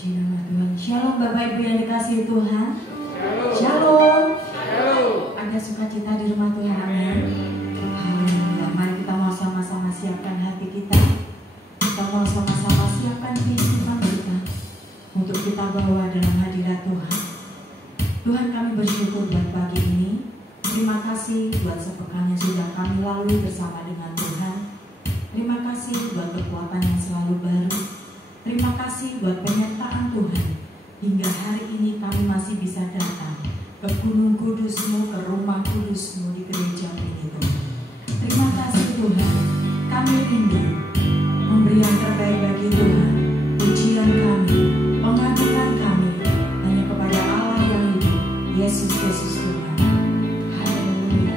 Puji nama Tuhan. Shalom Bapak Ibu yang dikasihi Tuhan. Shalom. Ada sukacita di rumah Tuhan. Amin. Haleluya. Mari kita mau sama-sama siapkan hati kita. Kita mau sama-sama siapkan kehidupan kita untuk kita bawa dalam hadirat Tuhan. Tuhan, kami bersyukur buat pagi ini. Terima kasih buat sepekan yang sudah kami lalui bersama dengan Tuhan. Terima kasih buat kekuatan yang selalu baru. Terima kasih buat penyertaan Tuhan. Hingga hari ini kami masih bisa datang ke gunung kudus-Mu, ke rumah kudus-Mu di gereja ini Tuhan. Terima kasih Tuhan. Kami rindu memberi yang terbaik bagi Tuhan. Pujian kami, pengagungan kami hanya kepada Allah yang hidup, Yesus Kristus Tuhan. Haleluya.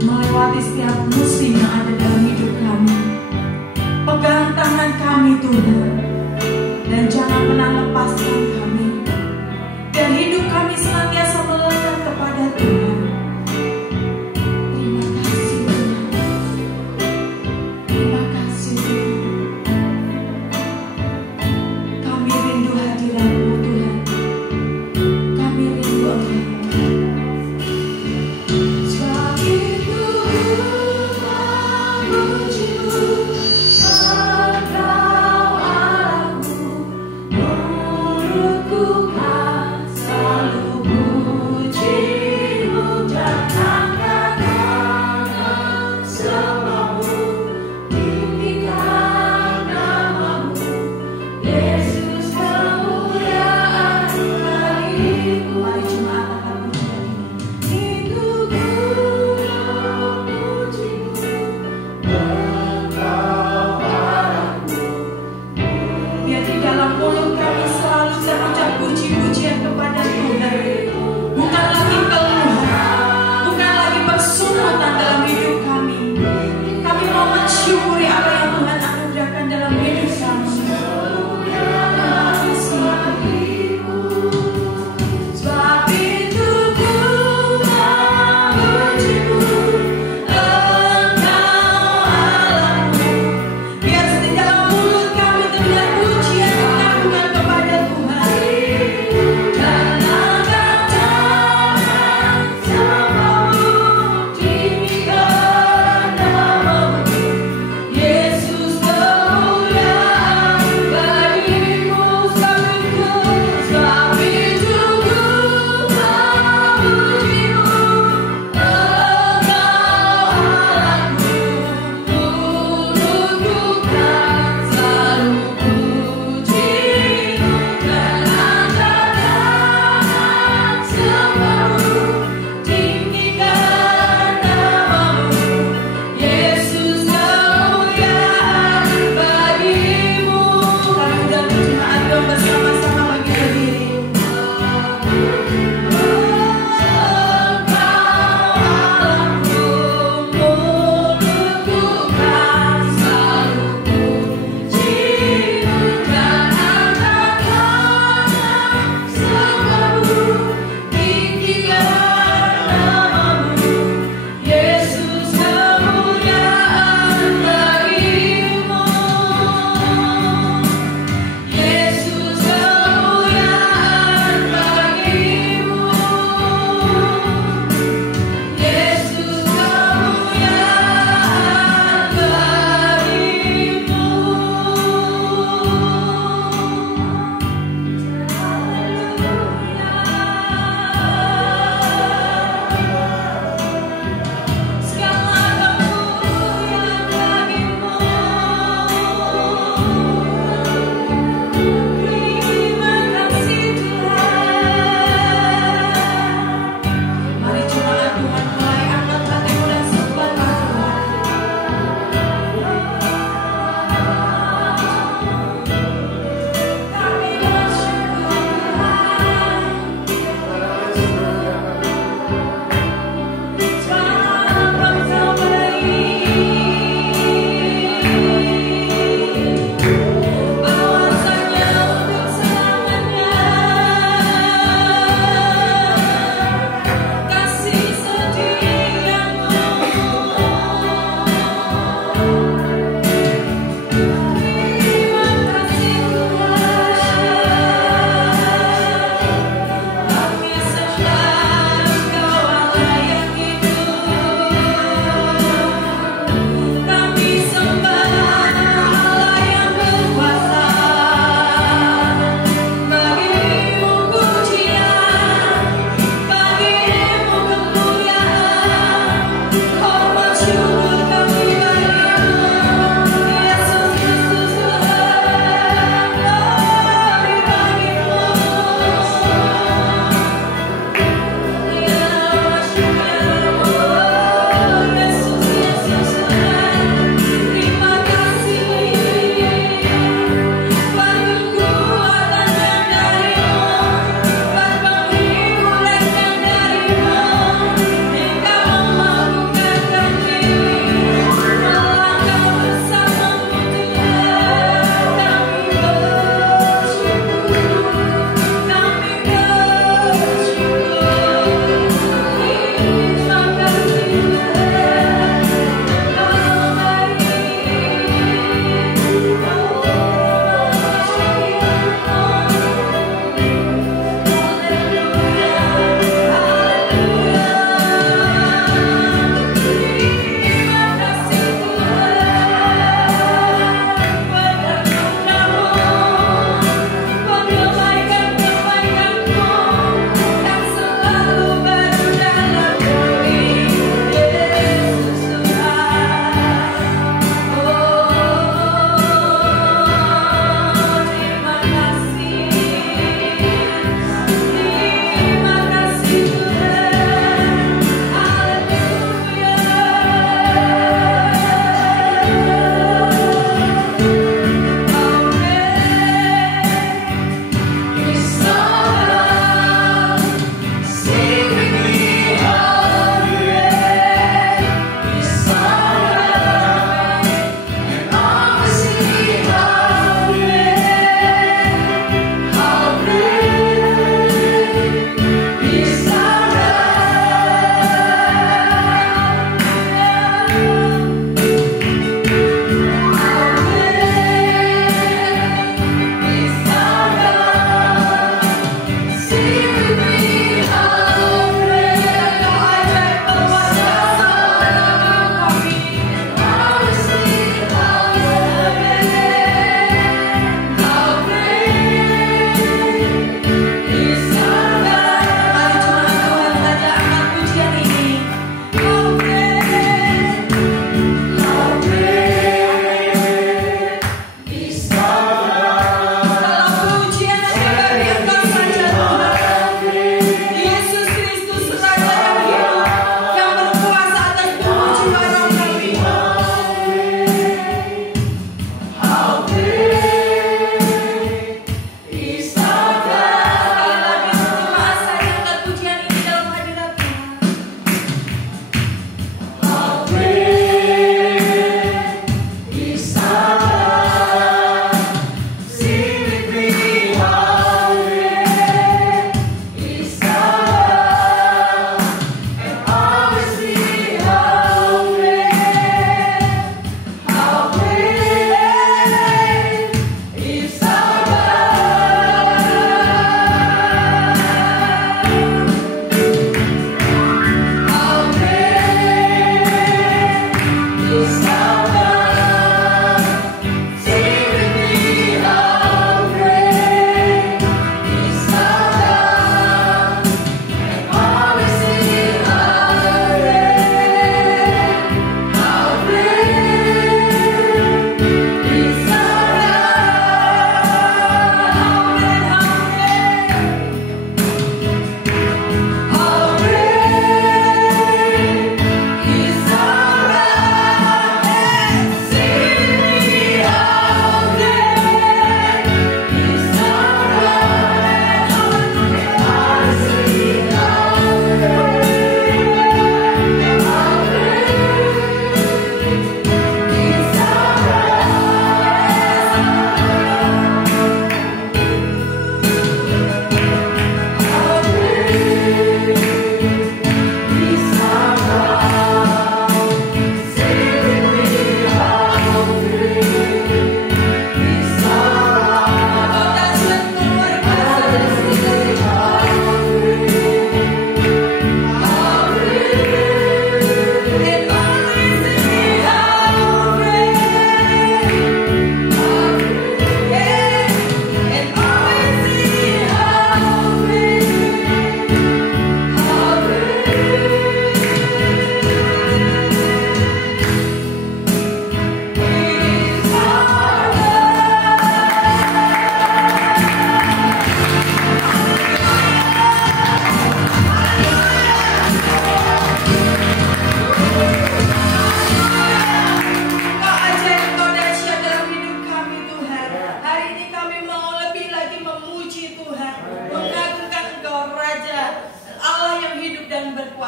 Melewati setiap musim yang ada dalam hidup kami. Pegang tangan kami Tuhan, dan jangan pernah lepaskan kami, dan hidup kami senantiasa melekat kepada Tuhan. Terima kasih Tuhan, terima kasih Tuhan. Kami rindu hadirat-Mu Tuhan, kami rindu Engkau. Mari jemaat akan pujian ini.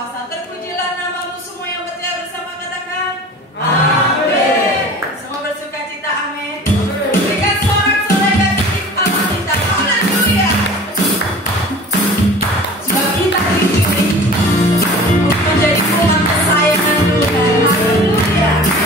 kuasa. Terpujilah namamu, semua yang percaya bersama katakan amin. Semua bersuka cita, amin. Berikan sorak-sorai dan kita kita. Haleluya. Sebab kita dipilih untuk menjadi umat kesayangan Tuhan. Haleluya.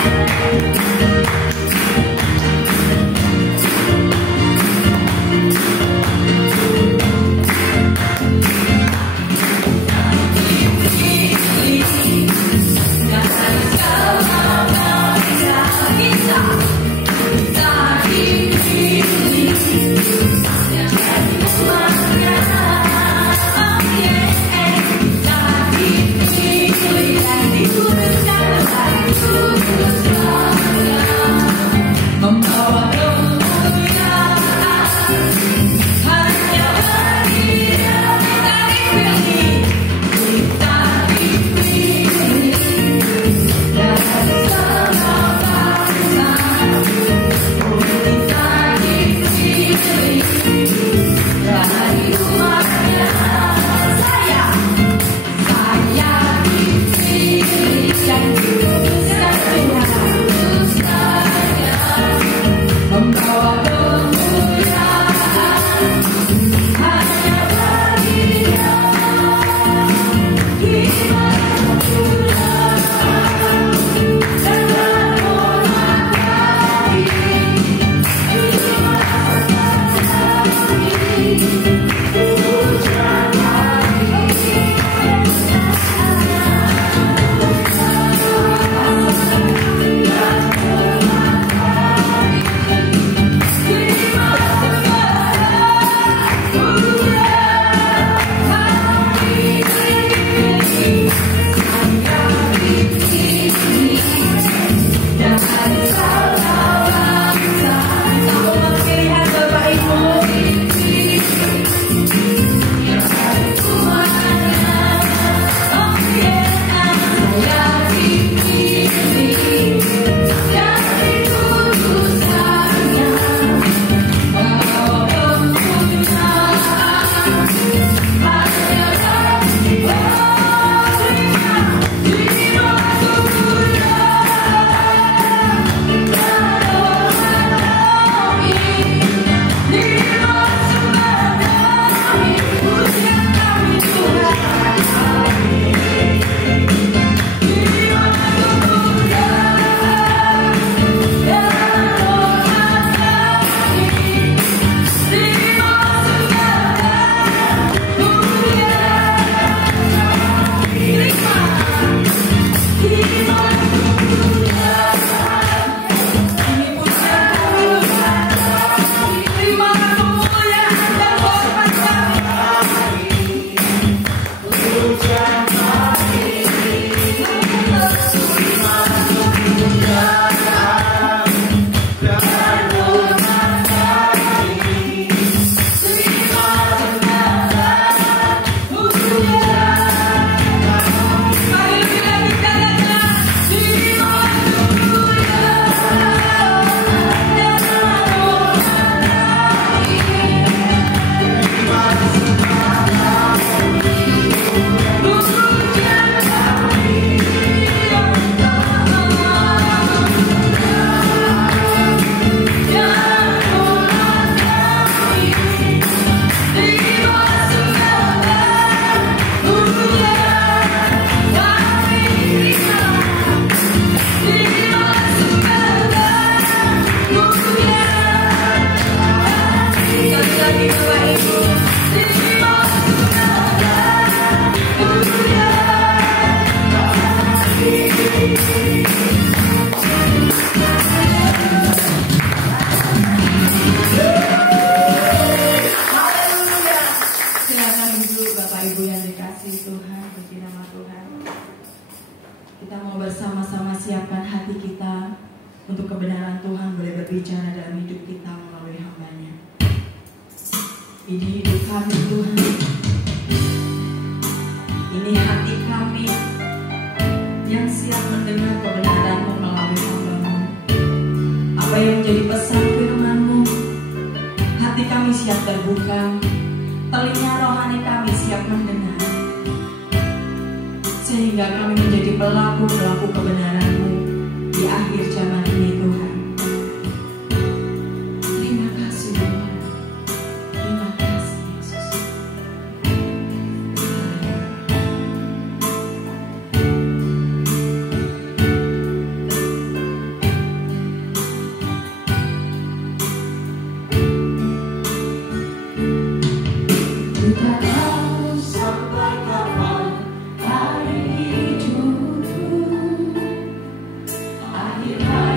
sehingga kami menjadi pelaku-pelaku kebenaran-Mu di akhir zaman ini Tuhan. Terima kasih Tuhan. Terima kasih Yesus. Kita tahu sampai kapan hari hidupku, akhir hayat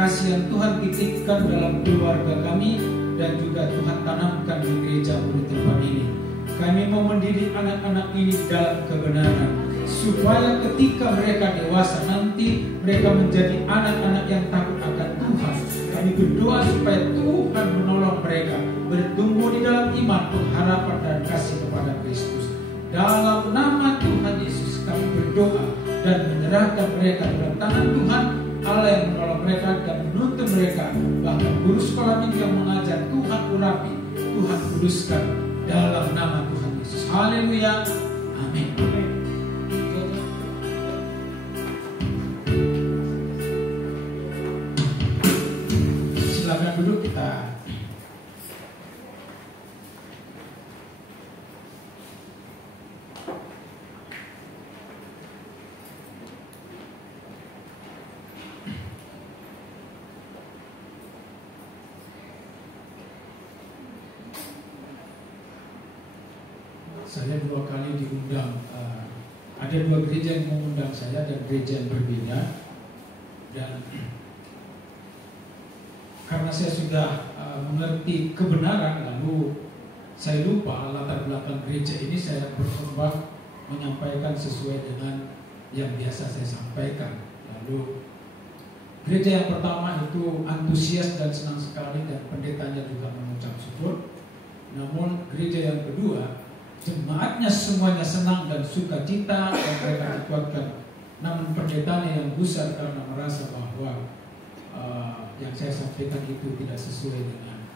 kasih yang Tuhan titipkan dalam keluarga kami dan juga Tuhan tanamkan di gereja di tempat ini. Kami mau mendidik anak-anak ini dalam kebenaran, supaya ketika mereka dewasa nanti mereka menjadi anak-anak yang takut akan Tuhan. Kami berdoa supaya Tuhan menolong mereka bertumbuh di dalam iman, pengharapan dan kasih kepada Kristus. Dalam nama Tuhan Yesus kami berdoa dan menyerahkan mereka dalam tangan Tuhan Allah yang menolong mereka dan menuntun mereka. Bahkan guru sekolah minggu yang mengajar Tuhan urapi, Tuhan kuduskan dalam nama Tuhan Yesus. Haleluya. Amin. Silakan duduk kita. Saya 2 kali diundang, ada 2 gereja yang mengundang saya dan gereja yang berbeda. Dan karena saya sudah mengerti kebenaran, lalu saya lupa latar belakang gereja ini, saya berkembang menyampaikan sesuai dengan yang biasa saya sampaikan. Lalu gereja yang pertama itu antusias dan senang sekali dan pendetanya juga mengucap syukur. Namun gereja yang kedua, jemaatnya semuanya senang dan sukacita dan mereka dikuatkan. Namun pendetanya yang gusar karena merasa bahwa yang saya sampaikan itu tidak sesuai dengan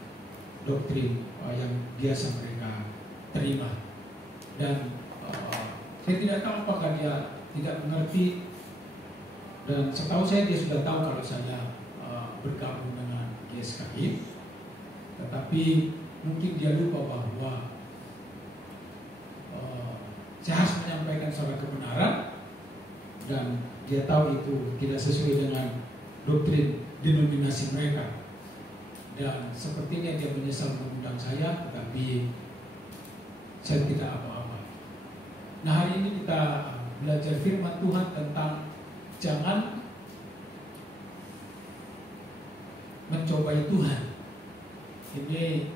doktrin yang biasa mereka terima. Dan saya tidak tahu apakah dia tidak mengerti. Dan setahu saya dia sudah tahu kalau saya bergabung dengan GSKI. Tetapi mungkin dia lupa bahwa saya harus menyampaikan suara kebenaran dan dia tahu itu tidak sesuai dengan doktrin denominasi mereka. Dan sepertinya dia menyesal mengundang saya, tetapi saya tidak apa-apa. Nah, hari ini kita belajar firman Tuhan tentang jangan mencobai Tuhan. Ini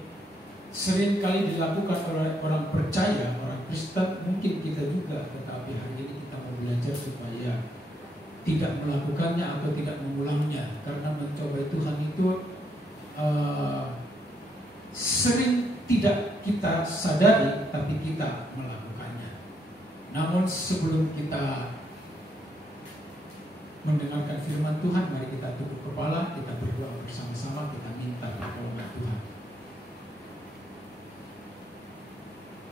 sering kali dilakukan oleh orang percaya, orang Kristen, mungkin kita juga, tetapi hari ini kita mau belajar supaya tidak melakukannya atau tidak mengulangnya. Karena mencobai Tuhan itu sering tidak kita sadari, tapi kita melakukannya. Namun sebelum kita mendengarkan firman Tuhan, mari kita tunduk kepala, kita berdoa bersama-sama, kita minta pertolongan Tuhan.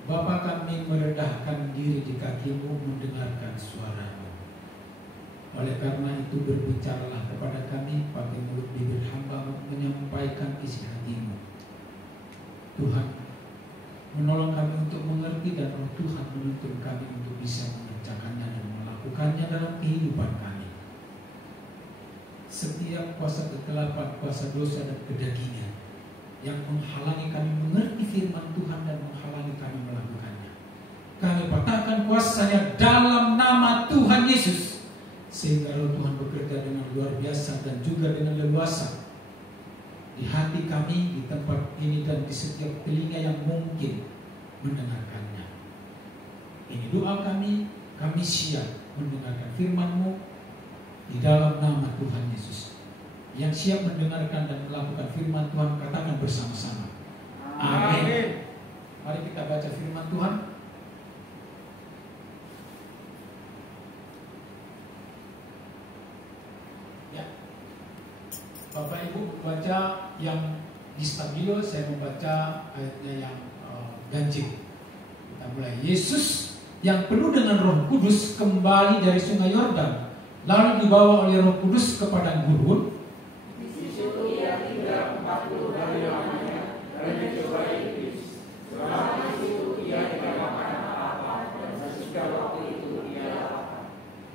Bapa, kami merendahkan diri di kaki-Mu mendengarkan suara-Mu. Oleh karena itu berbicaralah kepada kami pakai mulut bibir hamba-Mu menyampaikan isi hati-Mu. Tuhan, menolong kami untuk mengerti dan Roh Tuhan menuntun kami untuk bisa mengerjakannya dan melakukannya dalam kehidupan kami. Setiap kuasa kegelapan, kuasa dosa dan kedagingan yang menghalangi kami mengerti firman Tuhan dan menghalangi kami melakukannya, kami patahkan kuasanya dalam nama Tuhan Yesus, sehingga Roh Tuhan bekerja dengan luar biasa dan juga dengan leluasa di hati kami, di tempat ini dan di setiap telinga yang mungkin mendengarkannya. Ini doa kami siap mendengarkan firman-Mu di dalam nama Tuhan Yesus. Yang siap mendengarkan dan melakukan firman Tuhan, katakan bersama-sama. Amin. Mari kita baca firman Tuhan. Ya, Bapak Ibu baca yang di stabilo, saya membaca ayatnya yang ganjil. Kita mulai. Yesus yang penuh dengan Roh Kudus kembali dari sungai Yordan, lalu dibawa oleh Roh Kudus ke padang gurun.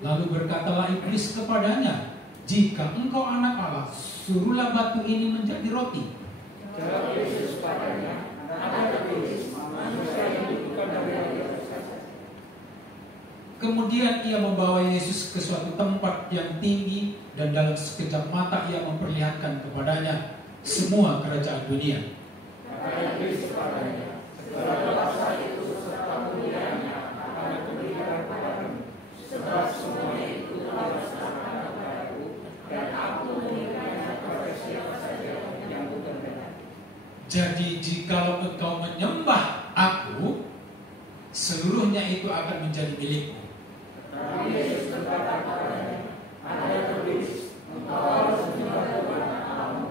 Lalu berkatalah iblis kepadanya, jika engkau anak Allah, suruhlah batu ini menjadi roti. Jawab Yesus padanya, ada tertulis, manusia hidup bukan dari roti saja. Kemudian ia membawa Yesus ke suatu tempat yang tinggi dan dalam sekejap mata ia memperlihatkan menyerahkan kepadanya semua kerajaan dunia. Kata Iblis kepadanya, segala kuasa itu serta kemuliaannya akan diberikan kepadamu, sebab semuanya itu telah diserahkan kepadaku, dan aku memberikannya kepada siapa saja yang kukehendaki. Jadi jikalau engkau menyembah aku, seluruhnya itu akan menjadi milikmu. Tetapi Yesus berkata kepadanya, ada tertulis, engkau harus menyembah Tuhan Allahmu,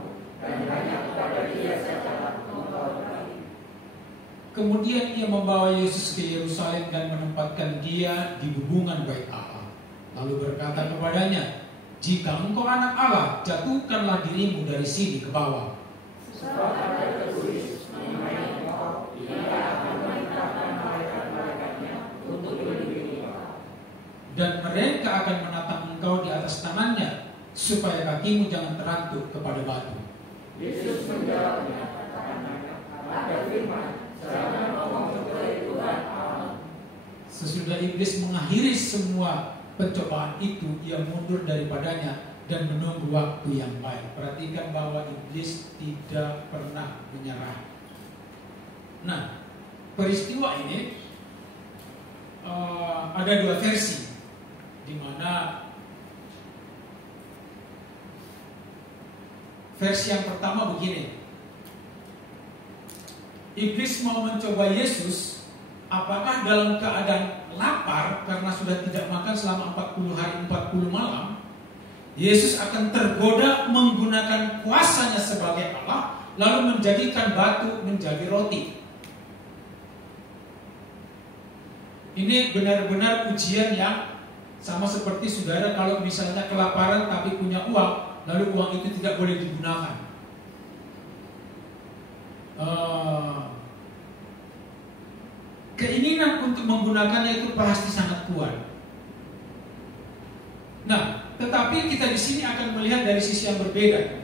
dan hanya kepada Dia saja engkau berbakti. Kemudian ia membawa Yesus ke Yerusalem dan menempatkan dia di hubungan bait Allah. Lalu berkata kepadanya, jika engkau anak Allah, jatuhkanlah dirimu dari sini ke bawah. Sebab ada tertulis mengenai engkau, Ia akan memerintahkan malaikat-malaikatnya untuk melindungi engkau. Dan mereka akan menatang engkau di atas tangannya, supaya kakimu jangan terantuk kepada batu. Yesus menjawabnya, katakannya, ada firman, jangan engkau mencobai Tuhan Allah. Sesudah iblis mengakhiri semua pencobaan itu, ia mundur daripadanya dan menunggu waktu yang baik. Perhatikan bahwa iblis tidak pernah menyerah. Nah, peristiwa ini ada dua versi, di mana versi yang pertama begini: iblis mau mencoba Yesus, apakah dalam keadaan lapar karena sudah tidak makan selama 40 hari 40 malam, Yesus akan tergoda menggunakan kuasanya sebagai Allah, lalu menjadikan batu menjadi roti. Ini benar-benar ujian yang sama seperti saudara kalau misalnya kelaparan tapi punya uang, lalu uang itu tidak boleh digunakan. Keinginan untuk menggunakannya itu pasti sangat kuat. Nah, tetapi kita di sini akan melihat dari sisi yang berbeda.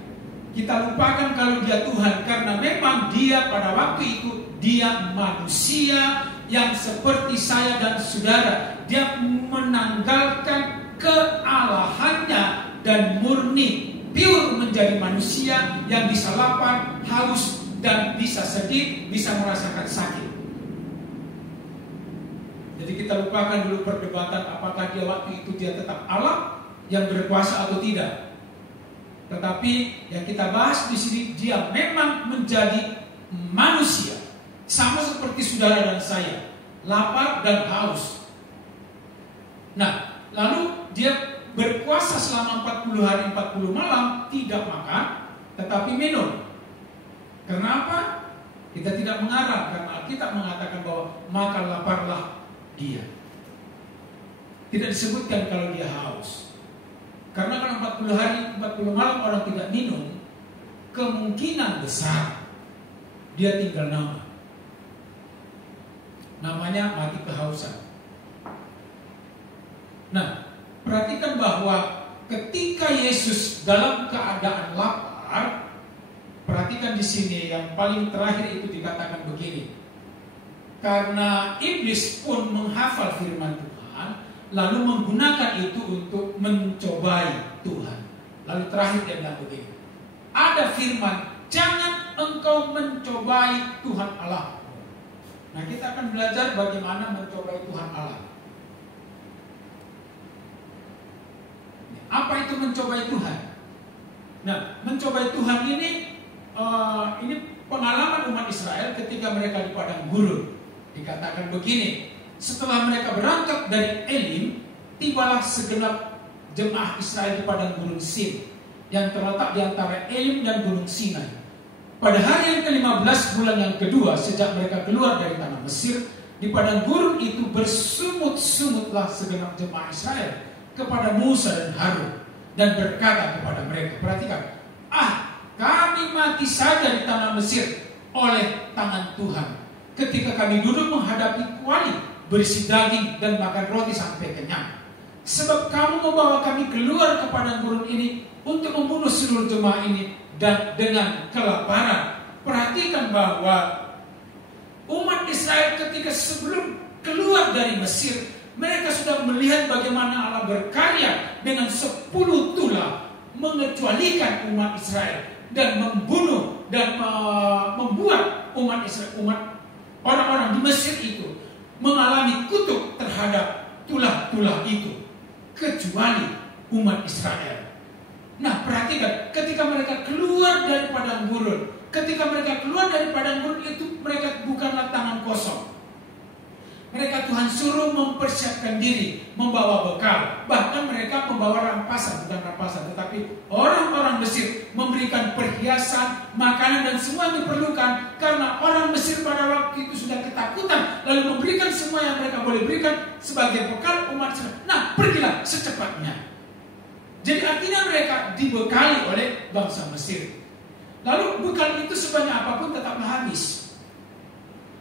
Kita lupakan kalau dia Tuhan, karena memang dia pada waktu itu dia manusia yang seperti saya dan saudara. Dia menanggalkan kealahannya dan murni pure menjadi manusia yang bisa lapar, haus, dan bisa sedih, bisa merasakan sakit. Jadi kita lupakan dulu perdebatan apakah dia waktu itu dia tetap Allah yang berkuasa atau tidak. Tetapi yang kita bahas di sini, dia memang menjadi manusia sama seperti saudara dan saya, lapar dan haus. Nah, lalu dia berpuasa selama 40 hari 40 malam, tidak makan tetapi minum. Kenapa? Kita tidak mengarang, karena Alkitab mengatakan bahwa maka laparlah dia. Tidak disebutkan kalau dia haus. Karena kalau 40 hari 40 malam orang tidak minum, kemungkinan besar dia tinggal nama. Namanya mati kehausan. Nah, perhatikan bahwa ketika Yesus dalam keadaan lapar, perhatikan di sini yang paling terakhir itu dikatakan begini. Karena iblis pun menghafal firman Tuhan, lalu menggunakan itu untuk mencobai Tuhan. Lalu terakhir dia bilang begini, ada firman, jangan engkau mencobai Tuhan Allah. Nah, kita akan belajar bagaimana mencobai Tuhan Allah. Apa itu mencobai Tuhan? Nah, mencobai Tuhan ini pengalaman umat Israel ketika mereka di padang gurun. Dikatakan begini, setelah mereka berangkat dari Elim, tibalah segenap jemaah Israel di padang gurun Sin yang terletak di antara Elim dan gunung Sinai. Pada hari yang ke-15 bulan yang kedua sejak mereka keluar dari tanah Mesir, di padang gurun itu bersungut-sungutlah segenap jemaah Israel kepada Musa dan Harun dan berkata kepada mereka, perhatikan, kami mati saja di tanah Mesir oleh tangan Tuhan ketika kami duduk menghadapi kuali berisi daging dan makan roti sampai kenyang. Sebab kamu membawa kami keluar ke padang gurun ini untuk membunuh seluruh jemaah ini dan dengan kelaparan. Perhatikan bahwa umat Israel ketika sebelum keluar dari Mesir, mereka sudah melihat bagaimana Allah berkarya dengan 10 tulah mengecualikan umat Israel dan membunuh dan membuat umat Israel, orang-orang di Mesir itu mengalami kutuk terhadap tulah-tulah itu, kecuali umat Israel. Nah, perhatikan, ketika mereka keluar dari padang gurun, itu mereka bukanlah tangan kosong. Mereka Tuhan suruh mempersiapkan diri, membawa bekal. Bahkan mereka membawa rampasan, bukan rampasan, tetapi orang-orang Mesir memberikan perhiasan, makanan dan semua yang diperlukan. Karena orang Mesir pada waktu itu sudah ketakutan, lalu memberikan semua yang mereka boleh berikan sebagai bekal umat Israel. Nah, pergilah secepatnya. Jadi artinya mereka dibekali oleh bangsa Mesir. Lalu bekal itu sebanyak apapun tetaplah habis.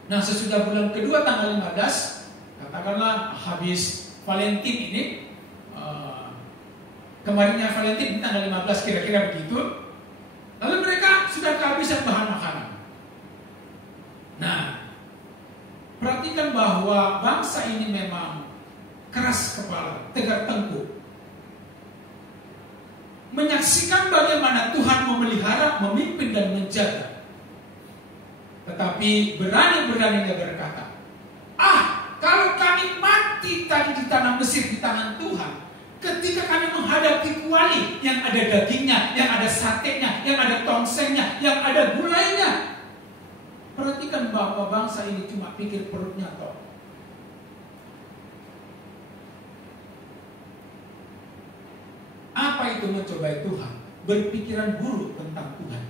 Nah, sesudah bulan kedua tanggal 15, katakanlah habis Valentin ini, kemarinnya Valentin ini tanggal 15 kira-kira begitu. Lalu mereka sudah kehabisan bahan makanan. Nah, perhatikan bahwa bangsa ini memang keras kepala, tegar tengkuk. Menyaksikan bagaimana Tuhan memelihara, memimpin dan menjaga. Tetapi berani-beraninya berkata, kalau kami mati tadi di tanah Mesir di tangan Tuhan, ketika kami menghadapi kuali yang ada dagingnya, yang ada satenya, yang ada tongsengnya, yang ada gulainya. Perhatikan bahwa bangsa ini cuma pikir perutnya toh. Apa itu mencobai Tuhan? Berpikiran buruk tentang Tuhan.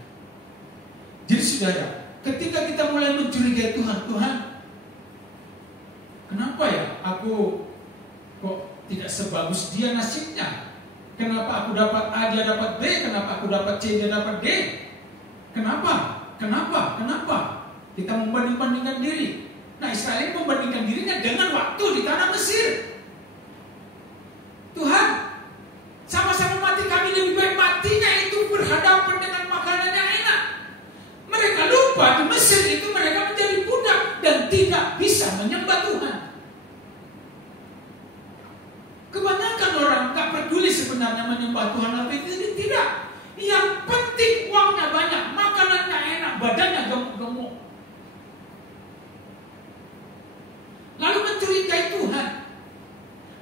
Jadi saudara, ketika kita mulai mencurigai Tuhan, kenapa ya aku kok tidak sebagus dia nasibnya? Kenapa aku dapat A, dia dapat B? Kenapa aku dapat C, dia dapat D? Kenapa? Kita membanding-bandingkan diri. Nah, Israel membandingkan dirinya dengan waktu di tanah Mesir. Tuhan, sama-sama mati, kami lebih baik matinya itu berhadapan dengan makanan yang enak. Mereka lupa di Mesir itu mereka menjadi budak dan tidak bisa menyembah Tuhan. Kebanyakan orang gak peduli sebenarnya menyembah Tuhan atau tidak. Yang penting uangnya banyak, makanannya enak, badannya gemuk-gemuk. Lalu mencurigai Tuhan,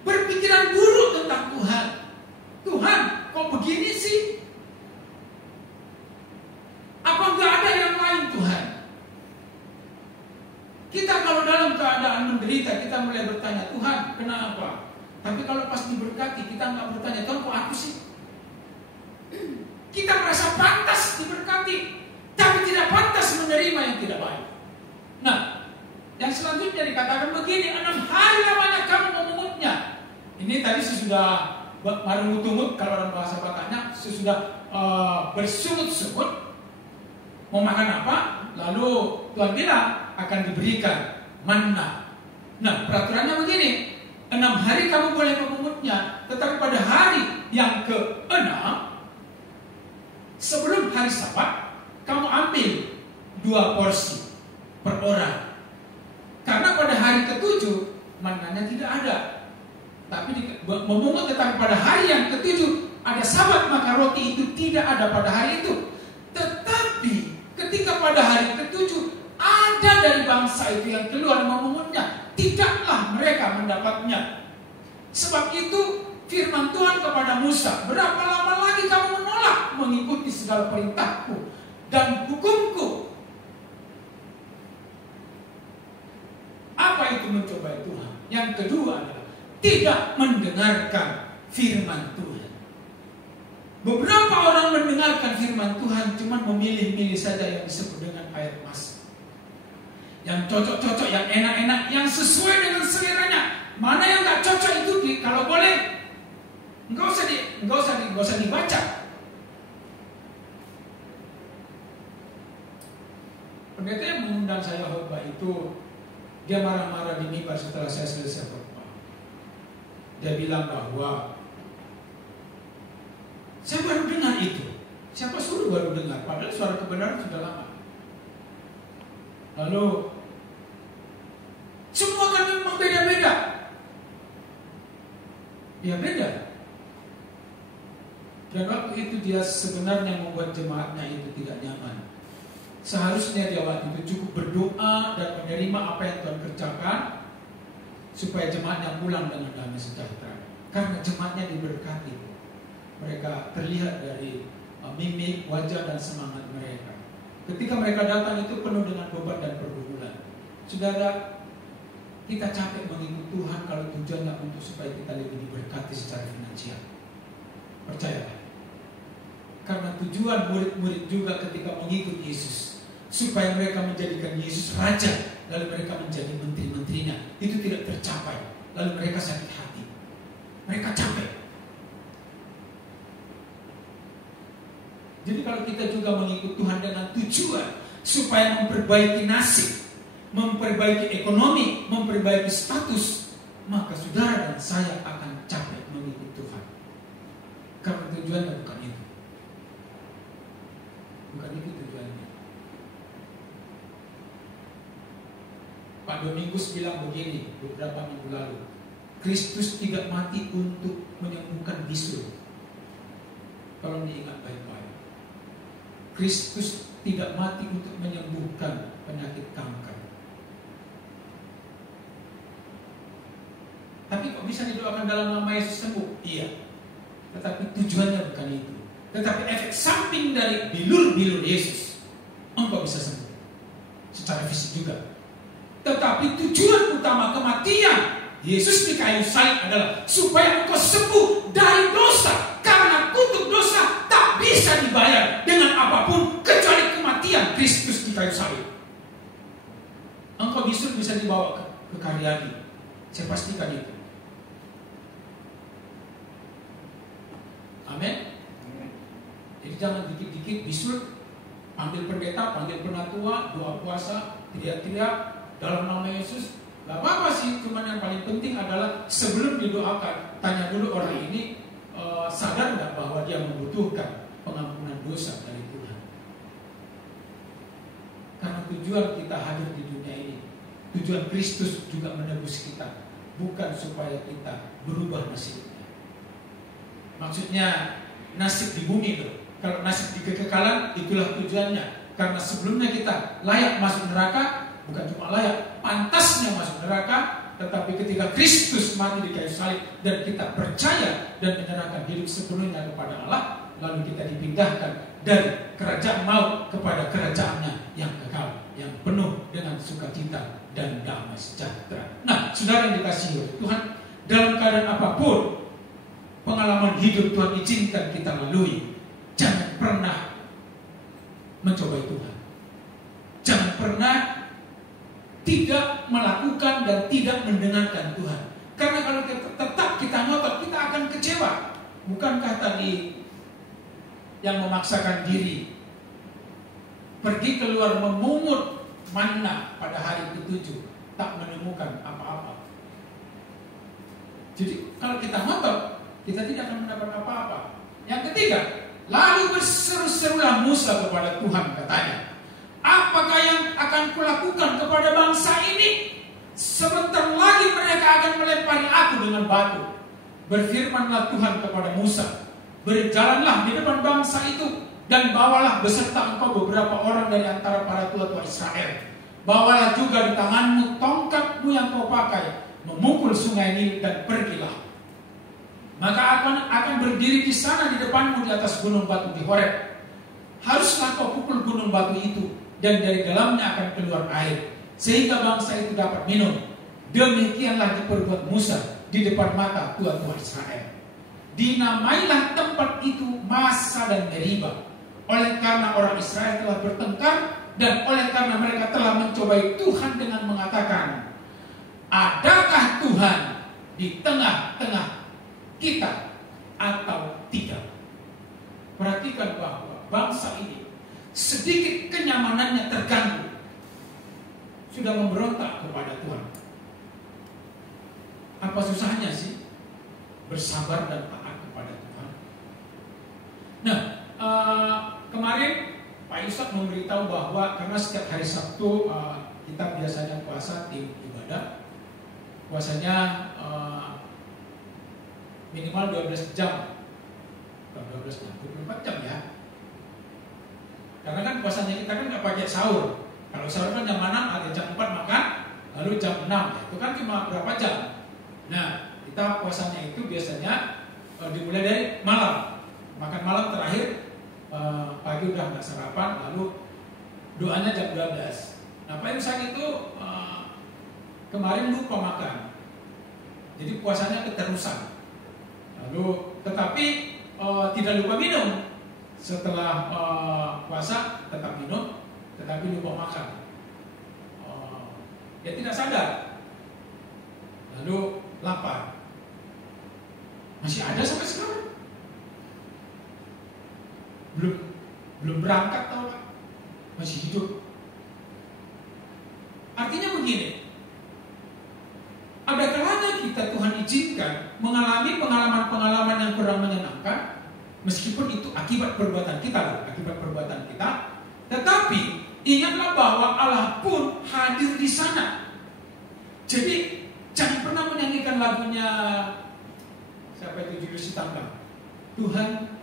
berpikiran buruk tentang Tuhan. Tuhan, kok begini sih? Apa nggak ada yang lain Tuhan? Kita kalau dalam keadaan menderita, kita mulai bertanya, Tuhan, kenapa? Tapi kalau pas diberkati, kita nggak bertanya, Tuhan, kok aku sih? Kita merasa pantas diberkati, tapi tidak pantas menerima yang tidak baik. Nah, yang selanjutnya dikatakan begini, 6 hari lamanya kamu memungutnya. Ini tadi sesudah marungut-ungut, kalau orang bahasa Bataknya, sesudah bersungut-sungut, mau makan apa? Lalu Tuhan bilang akan diberikan manna. Nah, peraturannya begini, 6 hari kamu boleh memungutnya, tetapi pada hari yang ke-6 sebelum hari Sabat, kamu ambil 2 porsi per orang. Karena pada hari ke-7 mannanya tidak ada. Tapi memungut, tetapi pada hari yang ke-7 ada Sabat, maka roti itu tidak ada pada hari itu. Tetapi ketika pada hari ke-7 ada dari bangsa itu yang keluar memungutnya, tidaklah mereka mendapatnya. Sebab itu firman Tuhan kepada Musa, berapa lama lagi kamu menolak mengikuti segala perintahku dan hukumku? Apa itu mencobai Tuhan? Yang kedua adalah tidak mendengarkan firman Tuhan. Beberapa orang mendengarkan firman Tuhan cuma memilih-milih saja yang disebut dengan ayat mas. Yang cocok-cocok, yang enak-enak, yang sesuai dengan seleranya. Mana yang gak cocok itu kalau boleh enggak usah dibaca. Pendeta yang mengundang saya khotbah itu, dia marah-marah di mimbar setelah saya selesai khotbah. Dia bilang bahwa saya baru dengar itu. Siapa suruh baru dengar? Padahal suara kebenaran sudah lama. Lalu semua kan memang beda-beda. Ya beda. Dan waktu itu dia sebenarnya membuat jemaatnya itu tidak nyaman. Seharusnya dia waktu itu cukup berdoa dan menerima apa yang Tuhan kerjakan supaya jemaatnya pulang dengan damai sejahtera. Karena jemaatnya diberkati. Mereka terlihat dari mimik, wajah dan semangat mereka. Ketika mereka datang itu penuh dengan beban dan pergumulan. Saudara, kita capek mengikut Tuhan kalau tujuannya untuk supaya kita lebih diberkati secara finansial. Percayalah. Karena tujuan murid-murid juga ketika mengikut Yesus, supaya mereka menjadikan Yesus raja, lalu mereka menjadi menteri-menterinya, itu tidak tercapai. Lalu mereka sakit hati. Mereka capek. Jadi kalau kita juga mengikut Tuhan dengan tujuan supaya memperbaiki nasib, memperbaiki ekonomi, memperbaiki status, maka saudara dan saya akan capek mengikut Tuhan. Karena tujuannya bukan itu. Bukan itu tujuannya. Pak Domingus bilang begini beberapa minggu lalu, Kristus tidak mati untuk menyembuhkan bisul. Kalau diingat baik-baik, Kristus tidak mati untuk menyembuhkan penyakit kanker. Tapi kok bisa didoakan dalam nama Yesus sembuh? Iya. Tetapi tujuannya bukan itu. Tetapi efek samping dari bilur-bilur Yesus, engkau bisa sembuh secara fisik juga. Tetapi tujuan utama kematian Yesus di kayu salib adalah supaya engkau sembuh dari dosa. Karena kutuk dosa tak bisa dibayar dengan apapun kecuali kematian Kristus di kayu salib. Engkau bisa dibawa ke Karyadi. Saya pastikan itu. Amin. Jadi jangan dikit-dikit bisul, panggil pendeta, panggil penatua, doa puasa, teriak-teriak dalam nama Yesus. Gak apa-apa sih, cuman yang paling penting adalah sebelum didoakan, tanya dulu orang ini sadar gak bahwa dia membutuhkan pengampunan dosa dari Tuhan. Karena tujuan kita hadir di dunia ini, tujuan Kristus juga menebus kita, bukan supaya kita berubah nasibnya. Maksudnya nasib di bumi itu. Kalau nasib di kekekalan, itulah tujuannya. Karena sebelumnya kita layak masuk neraka, bukan cuma layak, pantasnya masuk neraka. Tetapi ketika Kristus mati di kayu salib dan kita percaya dan menyerahkan hidup sepenuhnya kepada Allah, lalu kita dipindahkan dari kerajaan maut kepada kerajaannya yang kekal, yang penuh dengan sukacita dan damai sejahtera. Nah, saudara yang dikasihi oleh Tuhan, dalam keadaan apapun pengalaman hidup Tuhan izinkan kita lalui, jangan pernah mencobai Tuhan. Jangan pernah tidak melakukan dan tidak mendengarkan Tuhan. Karena kalau tetap kita ngotot, kita akan kecewa. Bukankah tadi yang memaksakan diri pergi keluar memungut manna pada hari ke-7, tak menemukan apa-apa. Jadi kalau kita ngotot, kita tidak akan mendapat apa-apa. Yang ketiga, lalu berseru-serulah Musa kepada Tuhan, katanya, apakah yang akan kulakukan kepada bangsa ini? Sebentar lagi mereka akan melempari aku dengan batu. Berfirmanlah Tuhan kepada Musa, berjalanlah di depan bangsa itu dan bawalah beserta engkau beberapa orang dari antara para tua-tua Israel. Bawalah juga di tanganmu tongkatmu yang kau pakai, memukul sungai Nil dan pergilah. Maka akan berdiri di sana di depanmu di atas gunung batu di Horeb. Haruslah kau pukul gunung batu itu, dan dari dalamnya akan keluar air, sehingga bangsa itu dapat minum. Demikianlah diperbuat Musa di depan mata tua-tua Israel. Dinamailah tempat itu Masa dan Meriba, oleh karena orang Israel telah bertengkar, dan oleh karena mereka telah mencobai Tuhan dengan mengatakan, adakah Tuhan di tengah-tengah kita atau tidak? Perhatikan bahwa bangsa ini sedikit kenyamanannya terganggu, sudah memberontak kepada Tuhan. Apa susahnya sih bersabar dan taat kepada Tuhan? Nah, kemarin Pak Yusak memberitahu bahwa karena setiap hari Sabtu kita biasanya puasa tim ibadah, puasanya minimal 12 jam. jam 12 jam 24 jam ya. Karena kan puasanya kita kan nggak pakai sahur. Kalau sahur kan jam 6, ada jam 4 makan, lalu jam 6 itu kan cuma berapa jam. Nah, kita puasanya itu biasanya dimulai dari malam. Makan malam terakhir, pagi udah nggak sarapan, lalu doanya jam 12. Nah, Pak Imsak itu kemarin lupa makan, jadi puasanya keterusan. Lalu tetapi tidak lupa minum. Setelah puasa tetap minum, tetapi lupa makan. Dia tidak sadar. Lalu lapar. Masih ada sampai sekarang. Belum berangkat tau Pak. Masih hidup. Artinya begini. Ada kalanya kita Tuhan izinkan mengalami pengalaman-pengalaman yang kurang menyenangkan, meskipun itu akibat perbuatan kita, tetapi ingatlah bahwa Allah pun hadir di sana. Jadi jangan pernah menyanyikan lagunya siapa itu, Julius Sitanggang, Tuhan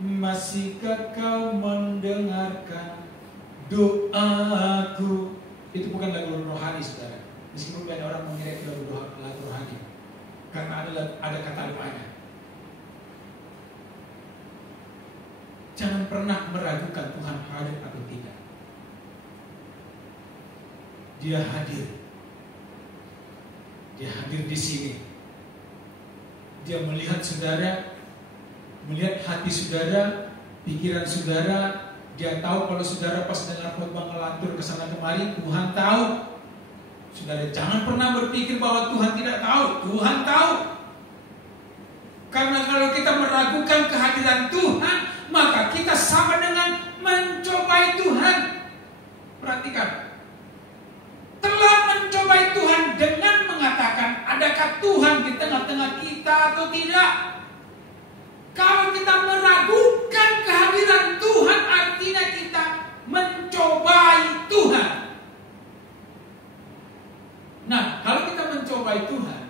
masihkah kau mendengarkan doaku. Itu bukan lagu rohani saudara, meskipun banyak orang mengira itu lagu rohani, karena ada kata doanya. Jangan pernah meragukan Tuhan hadir atau tidak. Dia hadir. Dia hadir di sini. Dia melihat saudara, melihat hati saudara, pikiran saudara. Dia tahu kalau saudara pas dengar khotbah ngelantur ke sana kemari, Tuhan tahu. Saudara jangan pernah berpikir bahwa Tuhan tidak tahu. Tuhan tahu. Karena kalau kita meragukan kehadiran Tuhan, maka kita sama dengan mencobai Tuhan. Perhatikan. Telah mencobai Tuhan dengan mengatakan, adakah Tuhan di tengah-tengah kita atau tidak? Kalau kita meragukan kehadiran Tuhan, artinya kita mencobai Tuhan. Nah, kalau kita mencobai Tuhan,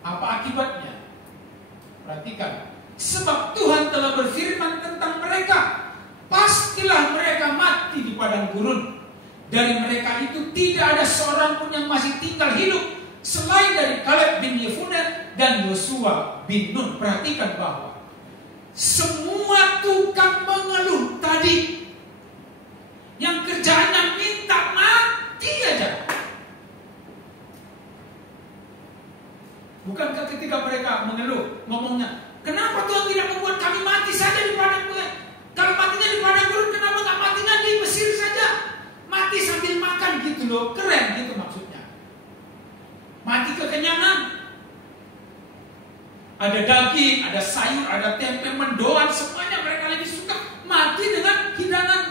apa akibatnya? Perhatikan. Sebab Tuhan telah berfirman tentang mereka, pastilah mereka mati di padang gurun. Dari mereka itu tidak ada seorang pun yang masih tinggal hidup selain dari Kaleb bin Yefune dan Yosua bin Nun. Perhatikan bahwa semua tukang mengeluh tadi yang kerjaannya minta mati aja. Bukankah ketika mereka mengeluh, ngomongnya, kenapa Tuhan tidak membuat kami mati saja di padang gurun? Kalau matinya di padang gurun, kenapa nggak matinya di Mesir saja? Mati sambil makan gitu loh, keren gitu maksudnya. Mati kekenyangan. Ada daging, ada sayur, ada tempe, mendoan, semuanya mereka lebih suka mati dengan hidangan.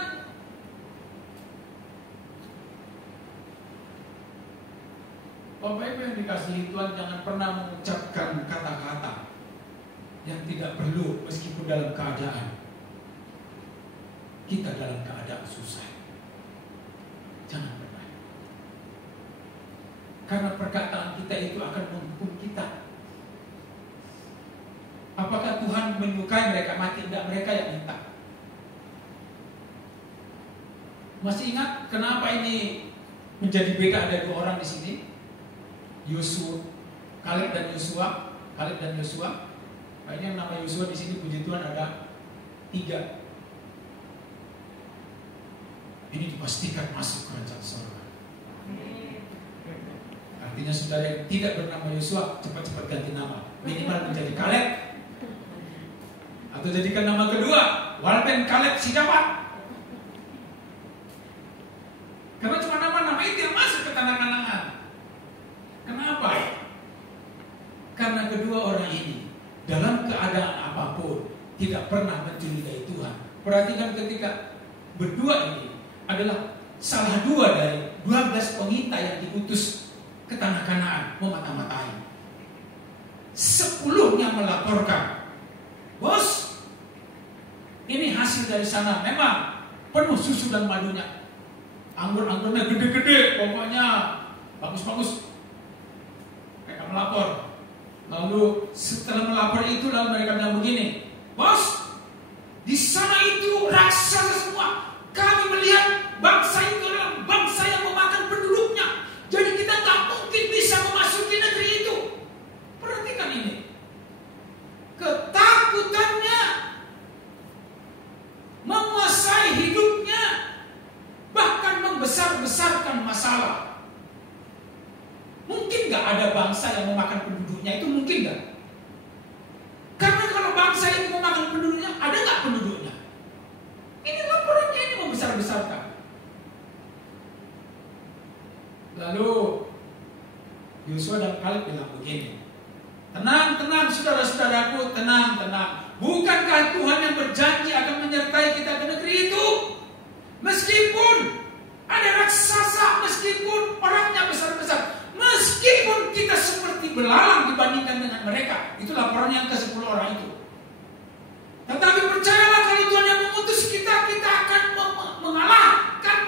Bapak Ibu yang dikasihi Tuhan, jangan pernah mengucapkan kata-kata yang tidak perlu meskipun dalam keadaan kita dalam keadaan susah. Jangan pernah. Karena perkataan kita itu akan menghukum kita. Apakah Tuhan menyukai mereka mati? Tidak, mereka yang minta. Masih ingat kenapa ini menjadi beda? Ada dua orang di sini, Yosua, Kaleb dan Yosua. Kayaknya nama Yosua di sini puji Tuhan ada 3. Ini dipastikan masuk kerajaan surga. Artinya saudara yang tidak bernama Yosua, cepat-cepat ganti nama. Minimal menjadi Kaleb. Atau jadikan nama kedua, Walpen Kaleb si dapat. Karena cuma nama-nama itu yang masuk ke tanah Kanaan. Kenapa? Karena kedua orang ini dalam keadaan apapun tidak pernah mencurigai Tuhan. Perhatikan ketika berdua ini adalah salah 2 dari 12 pengintai yang diutus ke tanah Kanaan memata-matai. 10-nya melaporkan, bos, ini hasil dari sana memang penuh susu dan madunya, anggur-anggurnya gede-gede, pokoknya bagus-bagus. Mereka melapor, Lalu setelah melapor itu, lalu mereka bilang begini, bos, di sana itu raksasa semua. Kami melihat bangsa itu adalah bangsa yang memakan penduduknya. Jadi kita nggak mungkin bisa memasuki negeri itu. Perhatikan ini. Ketakutannya menguasai hidupnya, bahkan membesar-besarkan masalah. Mungkin nggak ada bangsa yang memakan penduduknya, itu mungkin nggak? Karena kalau bangsa itu memakan penduduknya, ada nggak penduduknya? Ini laporannya ini membesar-besarkan. Lalu Yosua dan Kaleb bilang begini, tenang, saudara-saudaraku, tenang. Bukankah Tuhan yang berjanji akan menyertai kita ke negeri itu? Meskipun ada raksasa, meskipun orangnya besar-besar, meskipun kita seperti belalang dibandingkan dengan mereka. Itu laporan yang ke-10 orang itu. Tetapi percayalah, kalau Tuhan yang mengutus kita, kita akan mengalahkan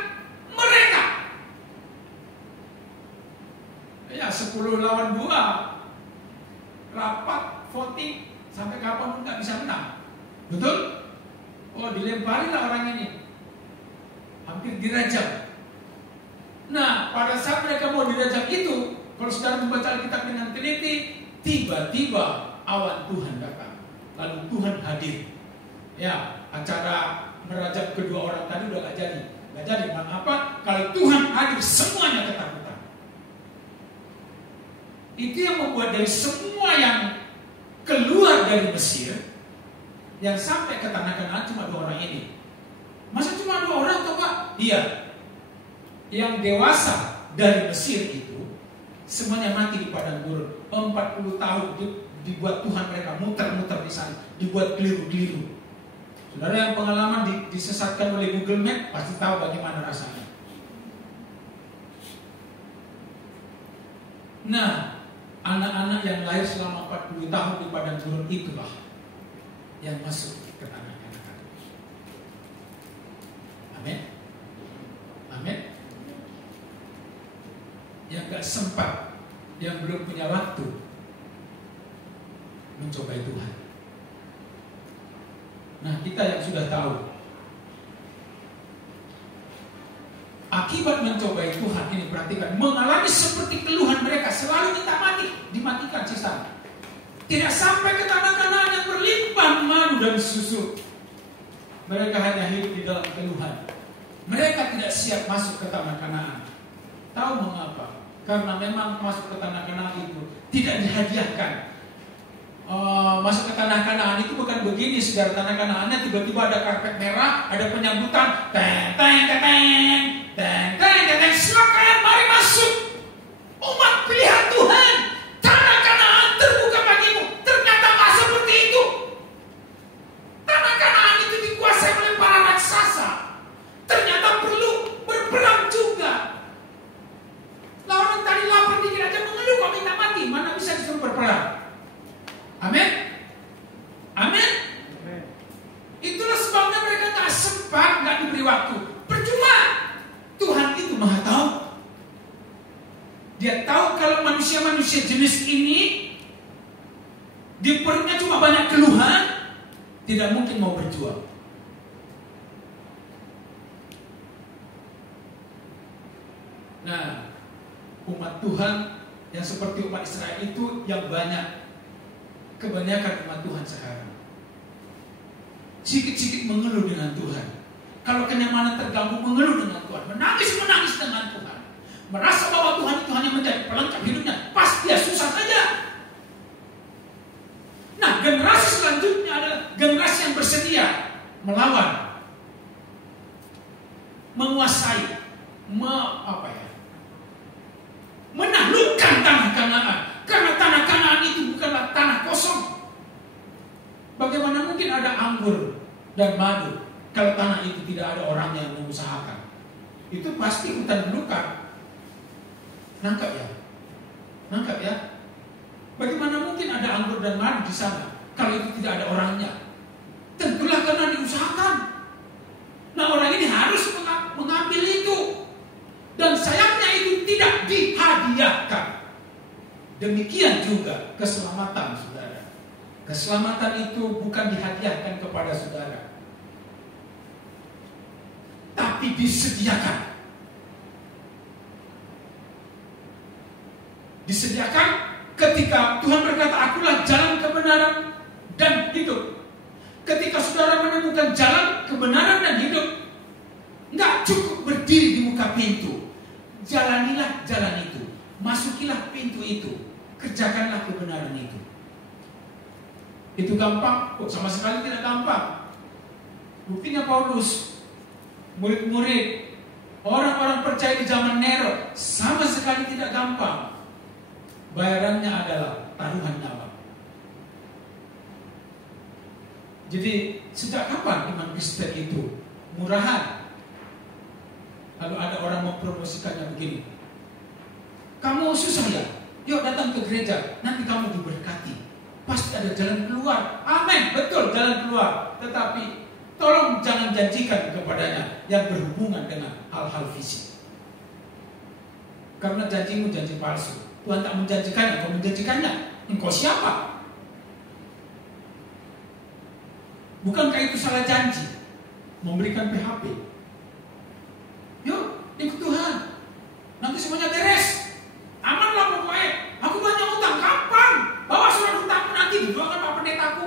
mereka. Ya, 10 lawan 2. Rapat, voting, sampai kapan pun nggak bisa menang. Betul? Oh, dilemparilah orang ini. Hampir dirajam. Nah, pada saat mereka mau dirajam itu, kalau saudara membaca Alkitab dengan teliti, tiba-tiba awan Tuhan datang. Lalu Tuhan hadir. Ya, acara merajam kedua orang tadi udah gak jadi. Gak jadi, mengapa? Kalau Tuhan hadir, semuanya ketakutan. Itu yang membuat dari semua yang keluar dari Mesir, yang sampai ke tanah Kanaan cuma 2 orang ini. Masa cuma 2 orang toh Pak? Iya. Yang dewasa dari Mesir itu semuanya mati di padang gurun. 40 tahun dibuat Tuhan mereka muter-muter di sana, dibuat keliru-keliru. Saudara yang pengalaman disesatkan oleh Google Map pasti tahu bagaimana rasanya. Nah, anak-anak yang lahir selama 40 tahun di padang gurun itulah yang masuk ke tanah Kanaan. Amin. Amin. Yang gak sempat, yang belum punya waktu mencobai Tuhan. Nah, kita yang sudah tahu akibat mencobai Tuhan ini, perhatikan, mengalami seperti keluhan mereka, selalu minta mati, dimatikan sisa. Tidak sampai ke tanah Kanaan yang berlimpah madu dan susu. Mereka hanya hidup di dalam keluhan. Mereka tidak siap masuk ke tanah Kanaan. Tahu mengapa? Karena memang masuk ke tanah Kanaan itu tidak dihadiahkan. Masuk ke tanah Kanaan itu bukan begini, saudara. Tanah Kanaannya tiba-tiba ada karpet merah, ada penyambutan, teng, silakan, mari masuk. Umat pilihan Tuhan, tanah Kanaan terbuka bagimu. Ternyata nggak seperti itu. Tanah Kanaan itu dikuasai oleh para raksasa. Ternyata perlu berperang juga. Lah orang tadi lapar dikit aja mengeluh kok minta mati, mana bisa disuruh berperang? Amin. Amin. Itulah sebabnya mereka tak sempat, gak diberi waktu. Percuma. Tuhan itu maha tahu. Dia tahu kalau manusia-manusia jenis ini di perutnya cuma banyak keluhan, tidak mungkin mau berjuang. Nah, umat Tuhan yang seperti umat Israel itu yang banyak. Kebanyakan umat Tuhan sekarang sikit-sikit mengeluh dengan Tuhan. Kalau kenyamanan terganggu, mengeluh dengan Tuhan, menangis dengan Tuhan, merasa bahwa Tuhan itu hanya menjadi pelengkap hidupnya, pas dia susah saja. Nah, generasi selanjutnya adalah generasi yang bersedia melawan, menguasai, menaklukkan tanah Kanaan. Karena tanah Kanaan itu bukanlah tanah kosong. Bagaimana mungkin ada anggur dan madu kalau tanah itu tidak ada orang yang mengusahakan? Itu pasti hutan belukar. Nangkap ya. Bagaimana mungkin ada anggur dan madu di sana kalau itu tidak ada orangnya? Tentulah karena diusahakan. Nah, orang ini harus mengambil itu. Dan sayangnya itu tidak dihadiahkan. Demikian juga keselamatan, saudara. Keselamatan itu bukan dihadiahkan kepada saudara, tapi disediakan. Disediakan ketika Tuhan berkata, akulah jalan kebenaran dan hidup. Ketika saudara menemukan jalan kebenaran dan hidup, nggak cukup berdiri di muka pintu. Jalanilah jalan itu, masukilah pintu itu, kerjakanlah kebenaran itu. Itu gampang? Kok sama sekali tidak gampang. Buktinya Paulus, murid-murid, orang-orang percaya di zaman Nero, sama sekali tidak gampang. Bayarannya adalah taruhan nyawa. Jadi sejak kapan iman Kristen itu murahan? Lalu ada orang mempromosikannya begini, kamu susah ya? Yuk datang ke gereja, nanti kamu diberkati. Pasti ada jalan keluar. Amin, betul, jalan keluar. Tetapi tolong jangan janjikan kepadanya yang berhubungan dengan hal-hal fisik. Karena janjimu janji palsu. Tuhan tak menjanjikannya, kau menjanjikannya. Engkau siapa? Bukankah itu salah janji? Memberikan PHP. Yuk, ikut Tuhan. Nanti semuanya beres. Amanlah pokoknya. Aku banyak utang. Kapan? Bawa surat utangku nanti didoakan Pak Pendetaku.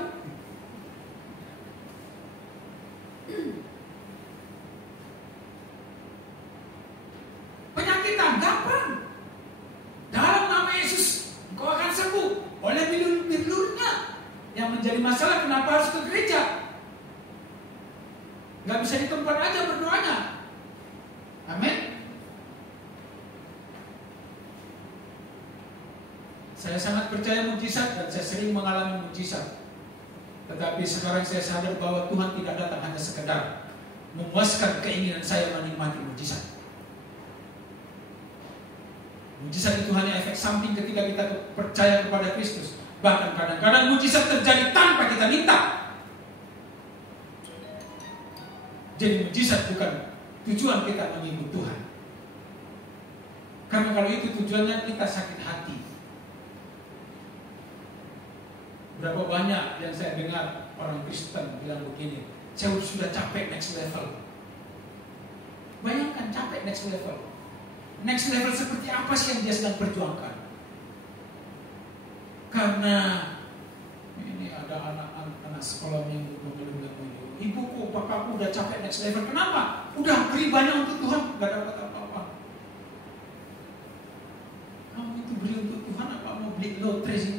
Penyakitan, kapan? Dalam nama Yesus, engkau akan sembuh. Oleh bilur-bilurnya. Yang menjadi masalah, kenapa harus ke gereja? Gak bisa di tempat aja berdoanya. Amin. Saya sangat percaya mujizat dan saya sering mengalami mujizat. Tetapi sekarang saya sadar bahwa Tuhan tidak datang hanya sekedar memuaskan keinginan saya menikmati mujizat. Mujizat itu hanya efek samping ketika kita percaya kepada Kristus. Bahkan kadang-kadang mujizat terjadi tanpa kita minta. Jadi mujizat bukan tujuan kita mengikut Tuhan. Karena kalau itu tujuannya, kita sakit hati. Berapa banyak yang saya dengar orang Kristen bilang begini, saya sudah capek next level. Bayangkan capek next level. Next level seperti apa sih yang dia sedang perjuangkan? Karena ini ada anak sekolah minggu mengeluh, ibuku, bapakku udah capek next level. Kenapa? Udah beri banyak untuk Tuhan, gak dapat apa-apa. Kamu itu beri untuk Tuhan apa mau beli lotre sih?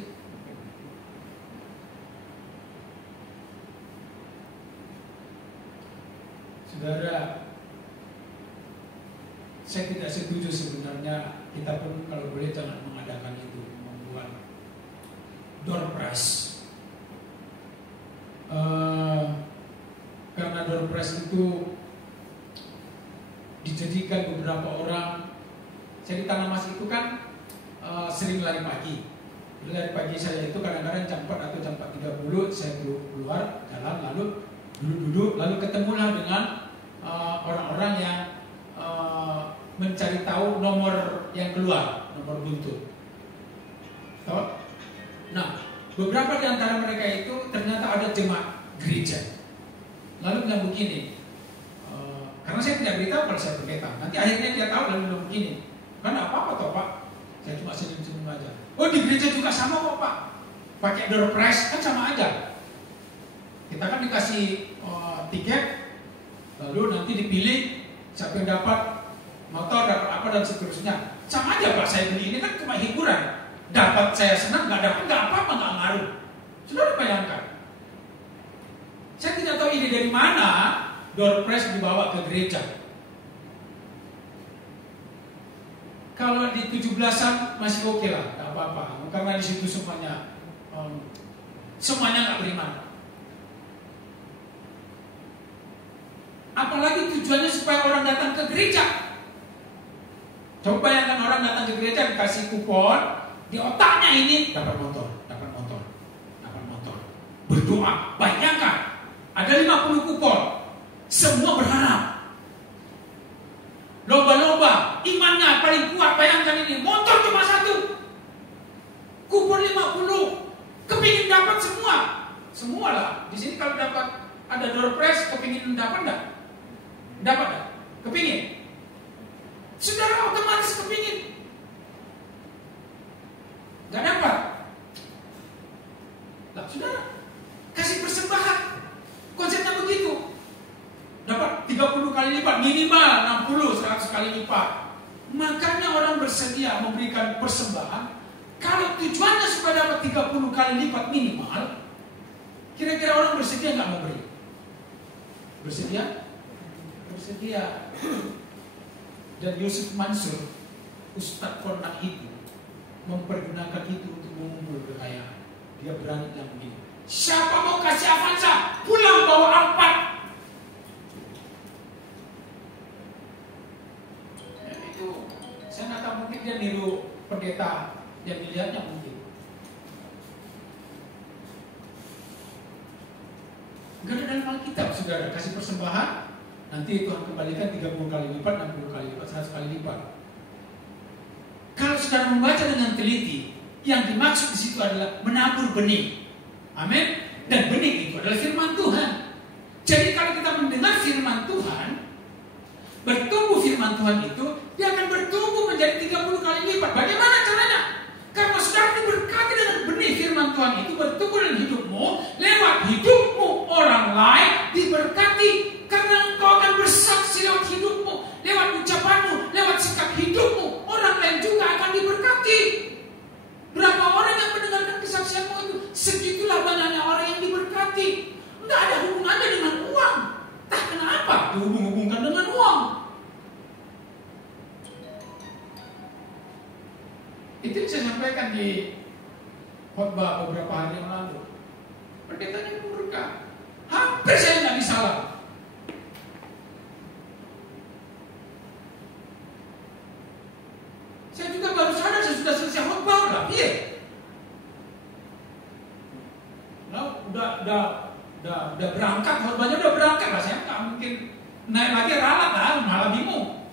Saudara, saya tidak setuju sebenarnya. Kita pun kalau boleh jangan mengadakan itu, membuat door prize. Karena door prize itu dijadikan beberapa orang. Saya di Tanah Mas itu kan sering lari pagi. Lari pagi saya itu kadang-kadang jam 4 atau jam 4.30 saya keluar jalan, lalu duduk-duduk, lalu ketemulah dengan orang-orang yang mencari tahu nomor yang keluar, nomor buntut. Nah, beberapa di antara mereka itu ternyata ada jemaat gereja. Lalu bilang begini, karena saya tidak beritahu kalau saya pendeta. Nanti akhirnya dia tahu lalu bilang begini, kan apa-apa toh Pak, saya cuma senyum-senyum aja. Oh di gereja juga sama kok Pak, pakai door prize kan sama aja. Kita kan dikasih tiket, lalu nanti dipilih siapa yang dapat motor, dapat apa dan seterusnya. Sama aja Pak, saya beli ini kan cuma hiburan. Dapat saya senang, nggak dapat nggak apa-apa, nggak ngaruh. Saudara bayangkan. Saya tidak tahu ini dari mana door prize dibawa ke gereja. Kalau di 17-an masih oke lah, nggak apa-apa. Karena di situ semuanya nggak beriman. Apalagi tujuannya supaya orang datang ke gereja. Coba bayangkan orang datang ke gereja dikasih kupon, di otaknya ini dapat motor. Berdoa, bayangkan ada 50 kupon, semua berharap. Lomba-lomba, imannya paling kuat, bayangkan ini, motor cuma satu. door prize, kepingin dapat enggak? Dapat enggak? Kepingin? Saudara otomatis kepingin. Enggak dapat. Lah, saudara kasih persembahan. Konsepnya begitu. Dapat 30 kali lipat, minimal 60, 100 kali lipat. Makanya orang bersedia memberikan persembahan. Kalau tujuannya supaya dapat 30 kali lipat minimal, kira-kira orang bersedia nggak memberi? Bersedia? Bersedia. Dan Yusuf Mansur, Ustadz Kondak itu, mempergunakan itu untuk mengumpul kekayaan. Dia berani bilang begini, siapa mau kasih Avanza, pulang bawa Alphard. Itu, saya nggak tahu, mungkin dia niru pendeta yang dilihatnya mungkin. Gak ada dalam Alkitab, saudara, kasih persembahan, nanti Tuhan kembalikan 30 kali lipat, 60 kali lipat, 100 kali lipat. Kalau saudara membaca dengan teliti, yang dimaksud di situ adalah menabur benih. Amin. Dan benih itu adalah firman Tuhan. Jadi kalau kita mendengar firman Tuhan, bertumbuh firman Tuhan itu, dia akan bertumbuh menjadi 30 kali lipat. Bagaimana caranya? Karena saudara diberkati dengan benih firman Tuhan itu bertumbuh dalam hidupmu, lewat hidupmu orang lain diberkati. Karena engkau akan bersaksi lewat hidupmu, lewat ucapanmu, lewat sikap hidupmu, orang lain juga akan diberkati. Berapa orang yang mendengarkan kesaksianmu itu, segitulah banyaknya orang yang diberkati. Tidak ada hubungannya dengan uang. Tak kenapa dihubung-hubungkan dengan uang. Itu saya sampaikan di khotbah beberapa hari yang lalu. Pendetanya murka. Hampir saya nggak disalah. Saya juga baru sadar, saya sudah selesai khotbah udah, iya. Nah, udah berangkat, khotbahnya udah berangkat lah. Saya nggak mungkin naik lagi ralat lah, malah bingung.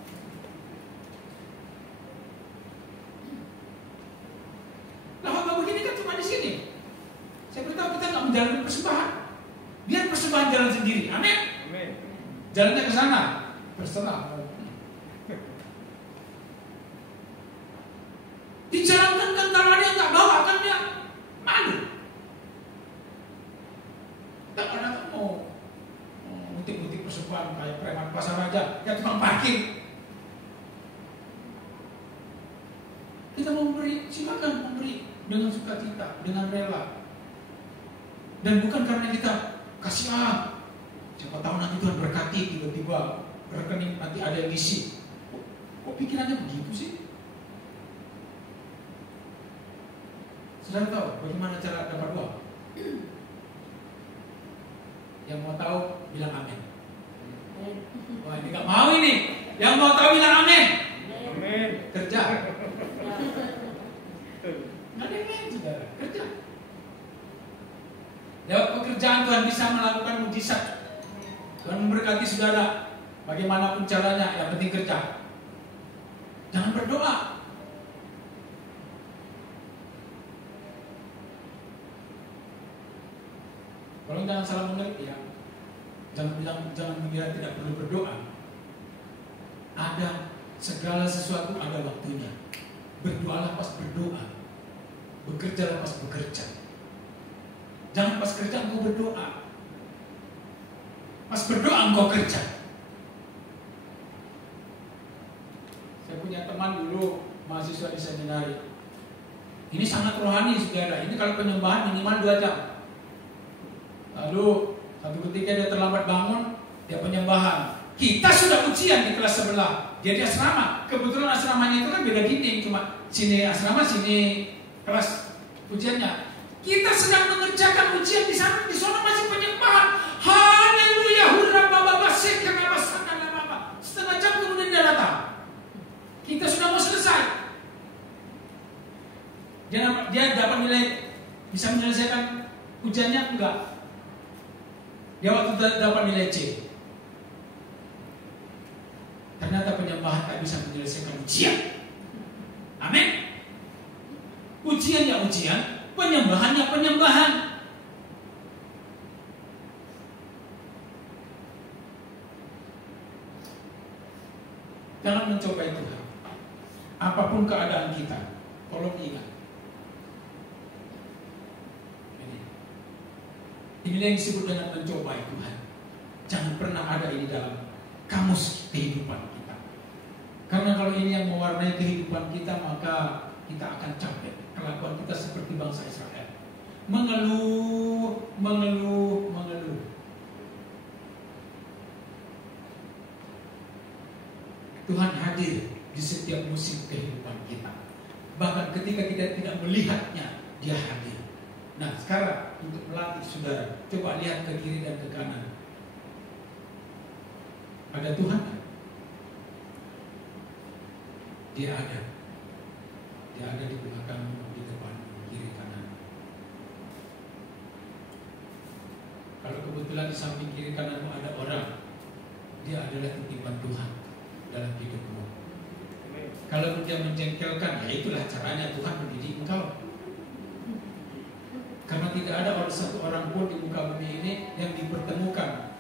Nah, khotbah begini kan cuma di sini. Saya beritahu kita nggak menjalani persembahan. Biar persembahan jalan sendiri. Amin. Jalannya ke sana, terserah. Dijalankan kan, kalau ada yang nggak bawa kan dia malu. Tak ada mau ngutik-ngutik persembahan kayak preman pasar raja, ya tukang parkir. Kita mau memberi, silakan memberi dengan sukacita, dengan rela. Dan bukan karena kita kasih siapa tahu nanti Tuhan berkati, tiba-tiba rekening nanti ada yang ngisi. Kok pikirannya begitu sih? Saudara tahu bagaimana cara dapat uang? Yang mau tahu bilang amin. Wah, ini gak mau ini. Yang mau tahu bilang amin. Amin. Kerja. Nggak ada yang lain, saudara. Kerja. Lewat pekerjaan Tuhan bisa melakukan mujizat. Tuhan memberkati saudara. Bagaimanapun caranya, yang penting kerja. Jangan berdoa. Kalau jangan salah mengerti ya, jangan mengira tidak perlu berdoa. Ada segala sesuatu ada waktunya. Berdoalah pas berdoa, bekerjalah pas bekerja. Jangan pas kerja engkau berdoa, pas berdoa engkau kerja. Saya punya teman dulu mahasiswa di seminari. Ini sangat rohani saudara. Ini kalau penyembahan minimal 2 jam. Lalu satu ketika dia terlambat bangun, dia penyembahan. Kita sudah ujian di kelas sebelah. Dia di asrama. Kebetulan asramanya itu kan beda dinding, cuma sini asrama, sini kelas ujiannya. Kita sedang mengerjakan ujian di sana, di sana masih penyembahan. Haleluya, hurra baba basik karena masakan apa. Setengah jam kemudian dia datang. Kita sudah mau selesai. Dia dapat nilai, bisa menyelesaikan ujiannya enggak? Dia waktu dapat nilai C. Ternyata penyembahan tak bisa menyelesaikan ujian. Amin. Ujiannya ujian, penyembahannya penyembahan. Jangan mencobai Tuhan. Apapun keadaan kita, tolong ingat. Inilah yang disebut dengan mencobai Tuhan. Jangan pernah ada ini dalam kamus kehidupan kita. Karena kalau ini yang mewarnai kehidupan kita, maka kita akan capek. Kelakuan kita seperti bangsa Israel. Mengeluh, mengeluh, mengeluh. Tuhan hadir di setiap musim kehidupan kita. Bahkan ketika kita tidak melihatnya, Dia hadir. Nah, sekarang untuk melatih saudara, coba lihat ke kiri dan ke kanan. Ada Tuhan? Dia ada. Dia ada di belakang, di depan, kiri, kanan. Kalau kebetulan di samping kiri kananmu ada orang, dia adalah titipan Tuhan dalam hidupmu. Kalau dia menjengkelkan, ya itulah caranya Tuhan mendidik engkau. Karena tidak ada satu orang pun di muka bumi ini yang dipertemukan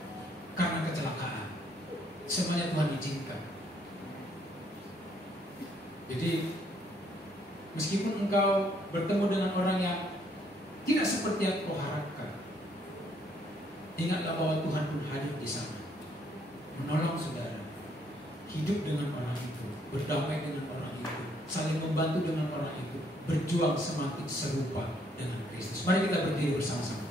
karena kecelakaan. Semuanya Tuhan izinkan. Jadi meskipun engkau bertemu dengan orang yang tidak seperti yang kau harapkan, ingatlah bahwa Tuhan pun hadir di sana, menolong saudara, hidup dengan orang itu, berdamai dengan orang itu, saling membantu dengan orang itu, berjuang semakin serupa dengan Kristus. Mari kita berdiri bersama-sama.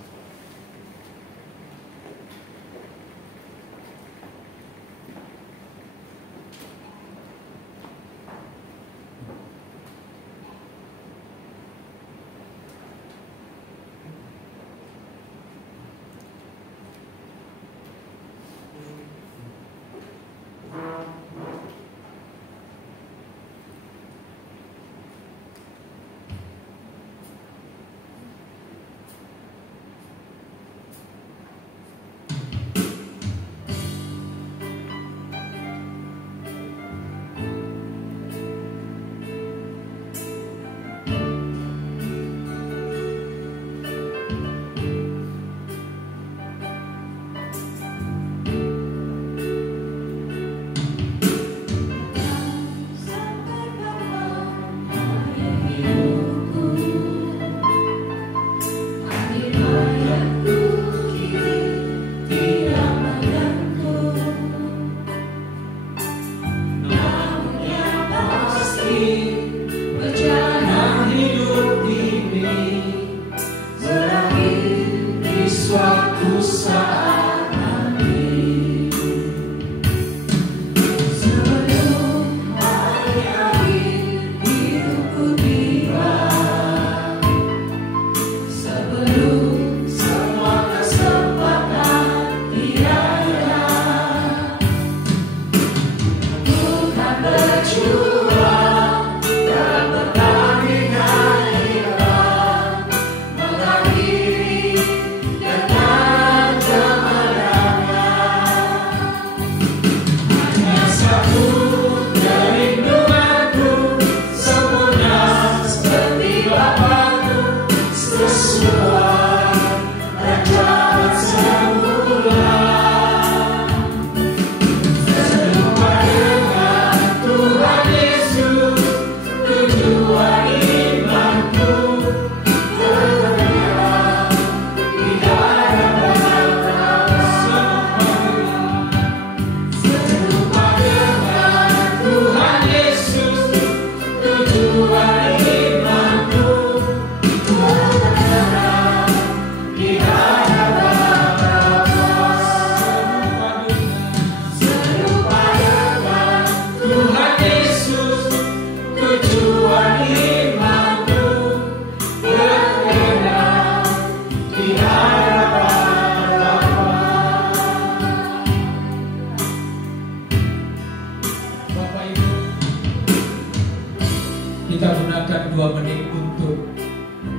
Kita gunakan 2 menit untuk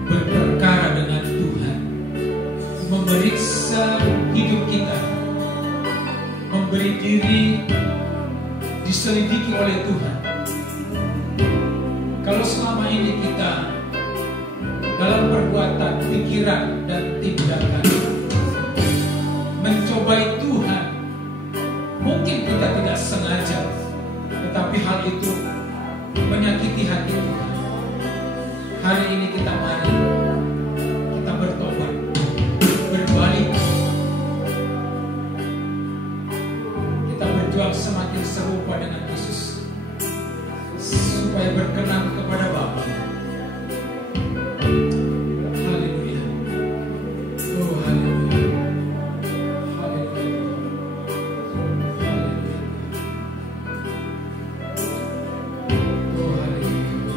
berperkara dengan Tuhan, memeriksa hidup kita, memberi diri diselidiki oleh Tuhan. Kalau selama ini kita dalam perbuatan, pikiran, dan tindakan mencobai Tuhan, mungkin kita tidak sengaja, tetapi hal itu menyakiti hati Tuhan. Hari ini kita mari kita bertobat, berbalik, kita berjuang semakin serupa dengan Yesus supaya berkenan kepada Bapa. Haleluya. Oh haleluya. Haleluya. Haleluya. Oh haleluya.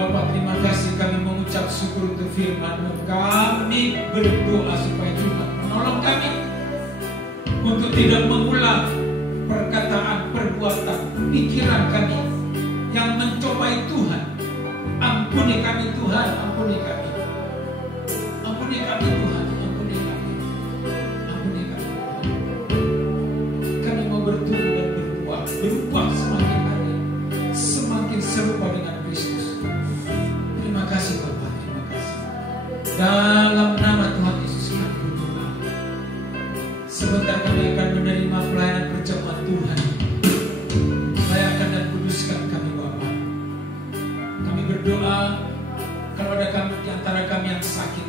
Bapak, terima kasih, kami mengucap syukur untuk firman-Mu. Kami berdoa supaya Tuhan menolong kami untuk tidak mengulang perkataan, perbuatan, pikiran kami yang mencobai Tuhan. Ampuni kami Tuhan, ampuni kami. Ampuni kami Tuhan, ampuni kami. Ampuni kami Tuhan. Kami mau bertumbuh dan berubah semakin hari, semakin serupa dengan Kristus. Terima kasih Bapak, terima kasih. Dalam nama Tuhan Yesus kami berdoa. Sebentar kami akan menerima pelayanan perjamuan Tuhan. Layakan dan kuduskan kami Bapak. Kami berdoa kalau ada kami di antara kami yang sakit,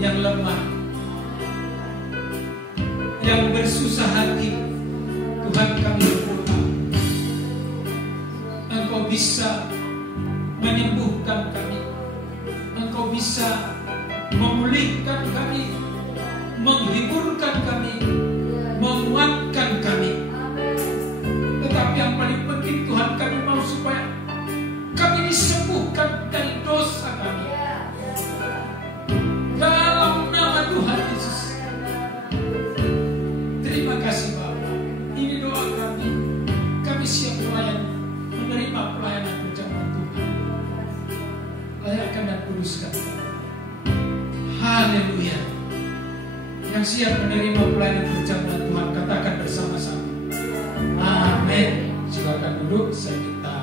yang lemah, yang bersusah hati, Tuhan kami berdoa Engkau bisa menyembuhkan kami, Engkau bisa memulihkan kami, menghiburkan kami, menguatkan kami. Tetapi yang paling penting Tuhan, kami mau supaya kami disembuhkan dari dosa kami. Dalam nama Tuhan Yesus. Terima kasih Bapak. Ini doa kami. Kami siap menerima pelayanan perjamuan Tuhan. Layakan dan kuduskan. Haleluya. Yang siap menerima pelayanan perjamuan Tuhan, katakan bersama-sama. Amin. Silakan duduk, saya minta.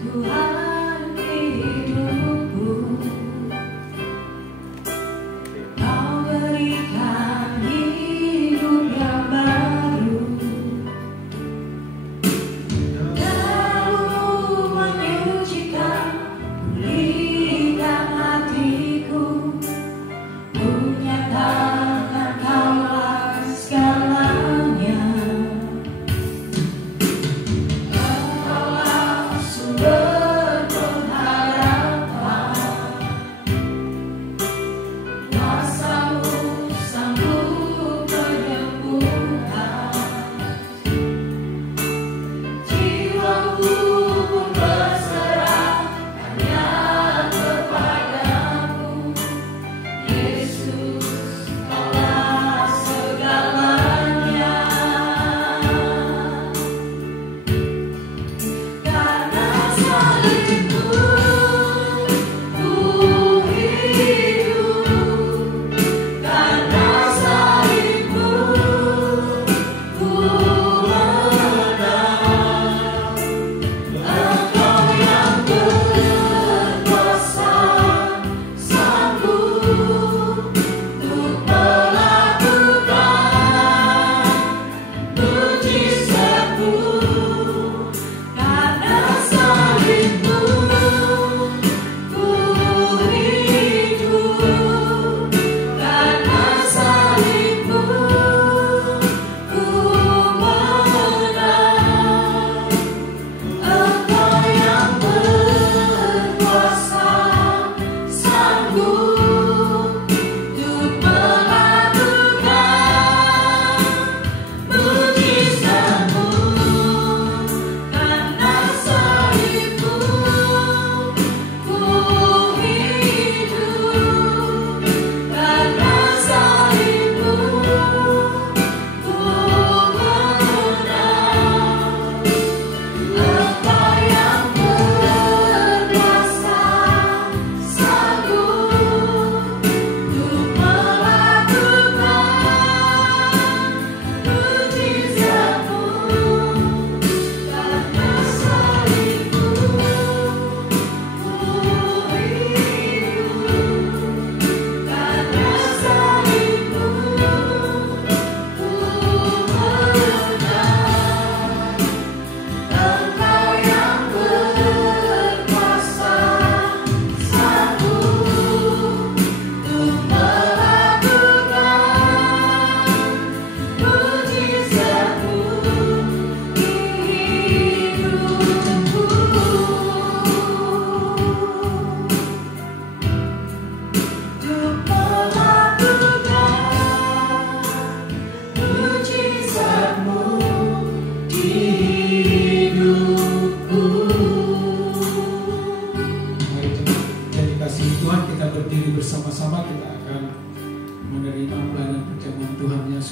Tuhan hidupku,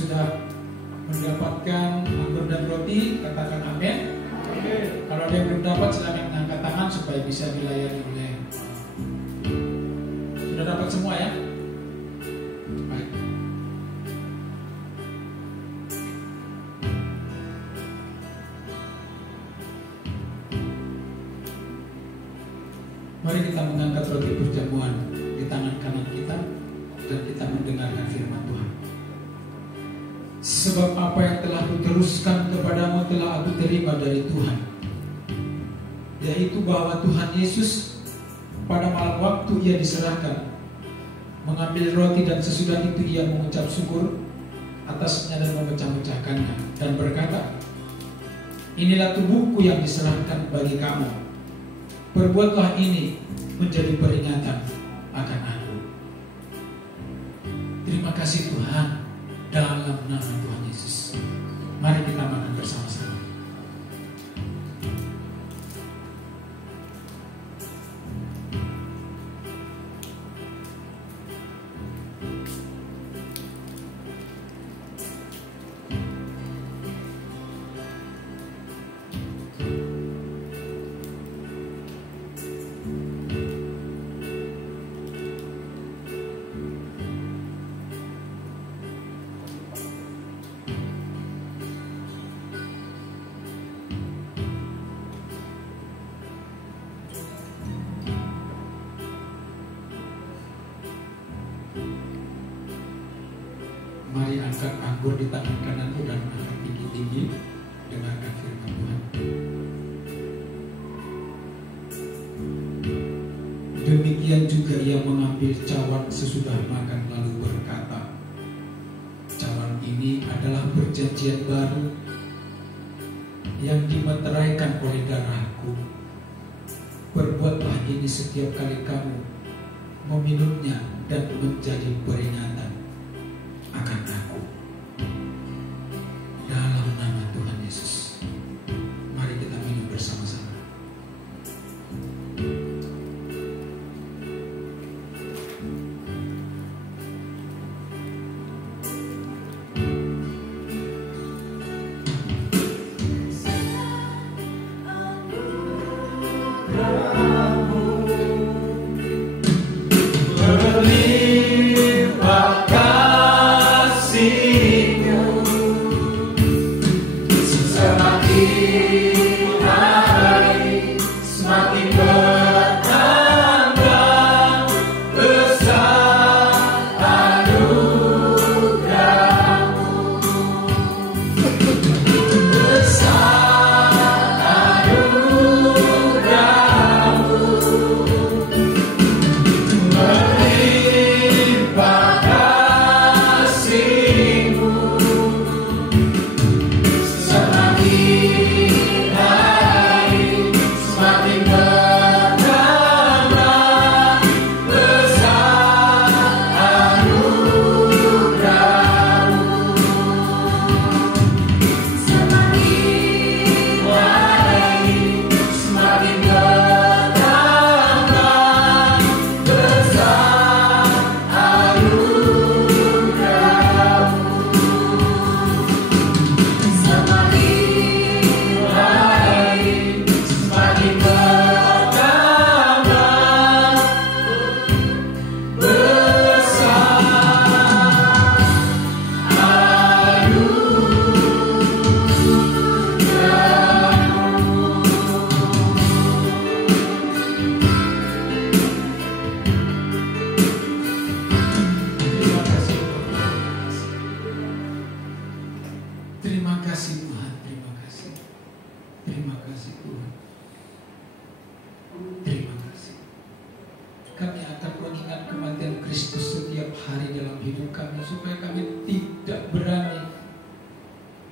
sudah mendapatkan anggur dan roti, katakan amin. Kalau ada yang belum dapat, silakan angkat tangan supaya bisa dilayani oleh. Sudah dapat semua ya? Baik. Mari kita mengangkat roti perjamuan di tangan kanan kita dan kita mendengarkan firman Tuhan. Sebab apa yang telah kuteruskan kepadamu telah aku terima dari Tuhan, yaitu bahwa Tuhan Yesus pada malam waktu ia diserahkan mengambil roti dan sesudah itu ia mengucap syukur atasnya dan memecah-mecahkannya dan berkata, inilah tubuhku yang diserahkan bagi kamu, perbuatlah ini menjadi peringatan akan aku. Terima kasih Tuhan, dalam nama Tuhan Yesus. Mari kita makan bersama-sama. Mari angkat anggur di tangan kananmu dan angkat tinggi-tinggi. Dengarkan firman Tuhan. Demikian juga ia mengambil cawan sesudah makan lalu berkata, cawan ini adalah perjanjian baru yang dimeteraikan oleh darahku. Perbuatlah ini setiap kali kamu meminumnya dan menjadi peringatan akan aku. Dalam nama Tuhan Yesus, mari kita minum bersama-sama.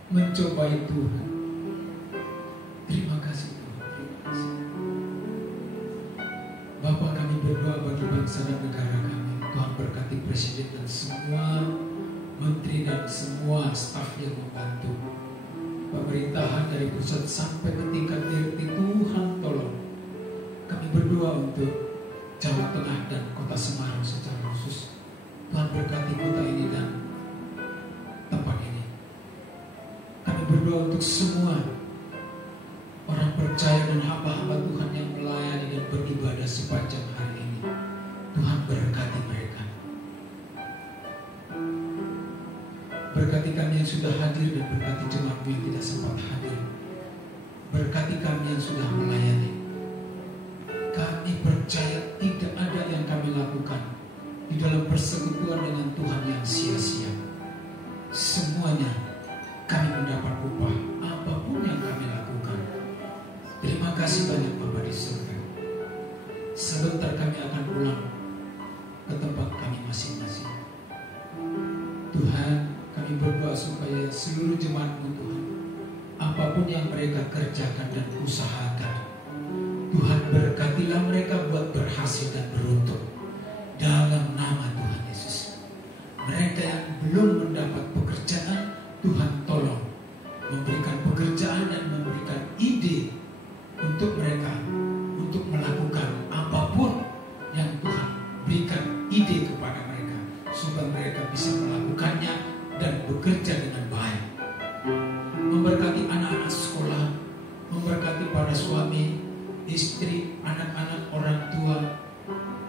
Mencobai Tuhan. Terima kasih Tuhan, terima kasih. Bapa, kami berdoa bagi bangsa dan negara kami. Tuhan berkati Presiden dan semua menteri dan semua staf yang membantu. Pemerintahan dari pusat sampai ke tingkat RT, Tuhan tolong. Kami berdoa untuk Jawa Tengah dan Kota Semarang secara khusus. Tuhan berkati kota ini dan tempat ini. berdoa untuk semua orang percaya dan hamba-hamba Tuhan yang melayani dan beribadah sepanjang hari ini. Tuhan berkati mereka. Berkati kami yang sudah hadir dan berkati jemaat yang tidak sempat hadir. Berkati kami yang sudah melayani. Kami percaya tidak ada yang kami lakukan di dalam persekutuan dengan Tuhan yang sia-sia. Semuanya kami mendapat upah apapun yang kami lakukan. Terima kasih banyak Bapa di surga. Sebentar kami akan pulang ke tempat kami masing-masing. Tuhan, kami berdoa supaya seluruh jemaat-Mu Tuhan, apapun yang mereka kerjakan dan usahakan, Tuhan berkatilah mereka buat berhasil dan beruntung dalam nama Tuhan Yesus. Mereka yang belum mendapat pekerjaan, Tuhan tolong memberikan pekerjaan dan memberikan ide untuk mereka untuk melakukan apapun yang Tuhan berikan ide kepada mereka, supaya mereka bisa melakukannya dan bekerja dengan baik. Memberkati anak-anak sekolah, memberkati para suami, istri, anak-anak, orang tua,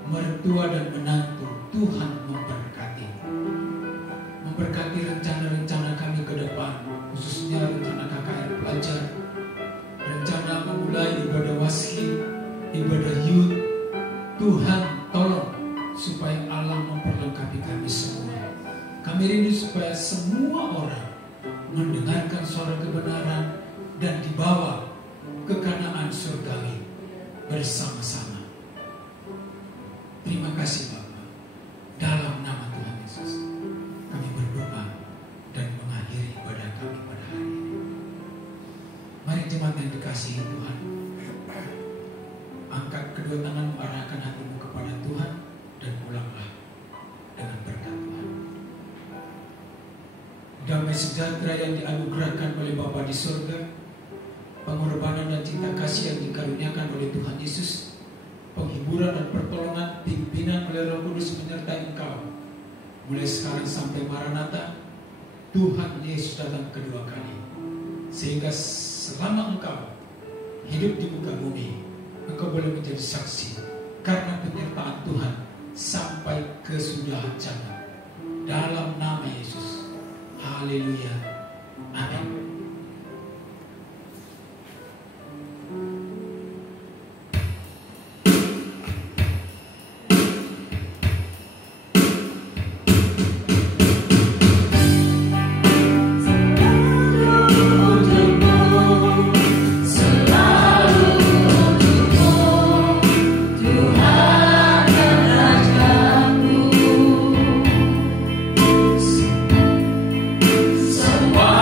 mertua dan menantu. Tuhan memberkati. Memberkati rencana-rencana kami ke depan, khususnya rencana KKR pelajar, rencana memulai ibadah waskil, ibadah youth. Tuhan tolong supaya Allah memperlengkapi kami semua. Kami rindu supaya semua orang mendengarkan suara kebenaran dan dibawa ke Kanaan surgawi bersama-sama. Terima kasih Bapa. Dalam nama Tuhan Yesus kami berdoa dan mengakhiri ibadah kami pada hari ini. Mari jemaat yang dikasihi Tuhan, angkat kedua tangan, arahkan hatimu kepada Tuhan dan pulanglah dengan berkat Tuhan. Damai sejahtera yang dianugerahkan oleh Bapa di surga, pengorbanan dan cinta kasih yang dikaruniakan oleh Tuhan Yesus, penghiburan dan pertolongan, pimpinan oleh Roh Kudus menyertai engkau mulai sekarang sampai Maranatha. Tuhan Yesus datang kedua kali, sehingga selama engkau hidup di muka bumi, engkau boleh menjadi saksi karena penyertaan Tuhan sampai kesudahan zaman. Dalam nama Yesus, haleluya, amin. Semua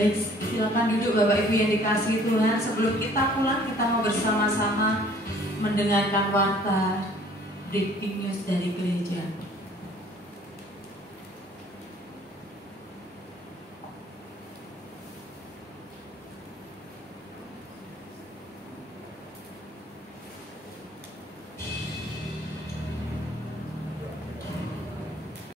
Baik, silakan duduk Bapak Ibu yang dikasihi Tuhan. Sebelum kita pulang, kita mau bersama-sama mendengarkan warta breaking news dari gereja.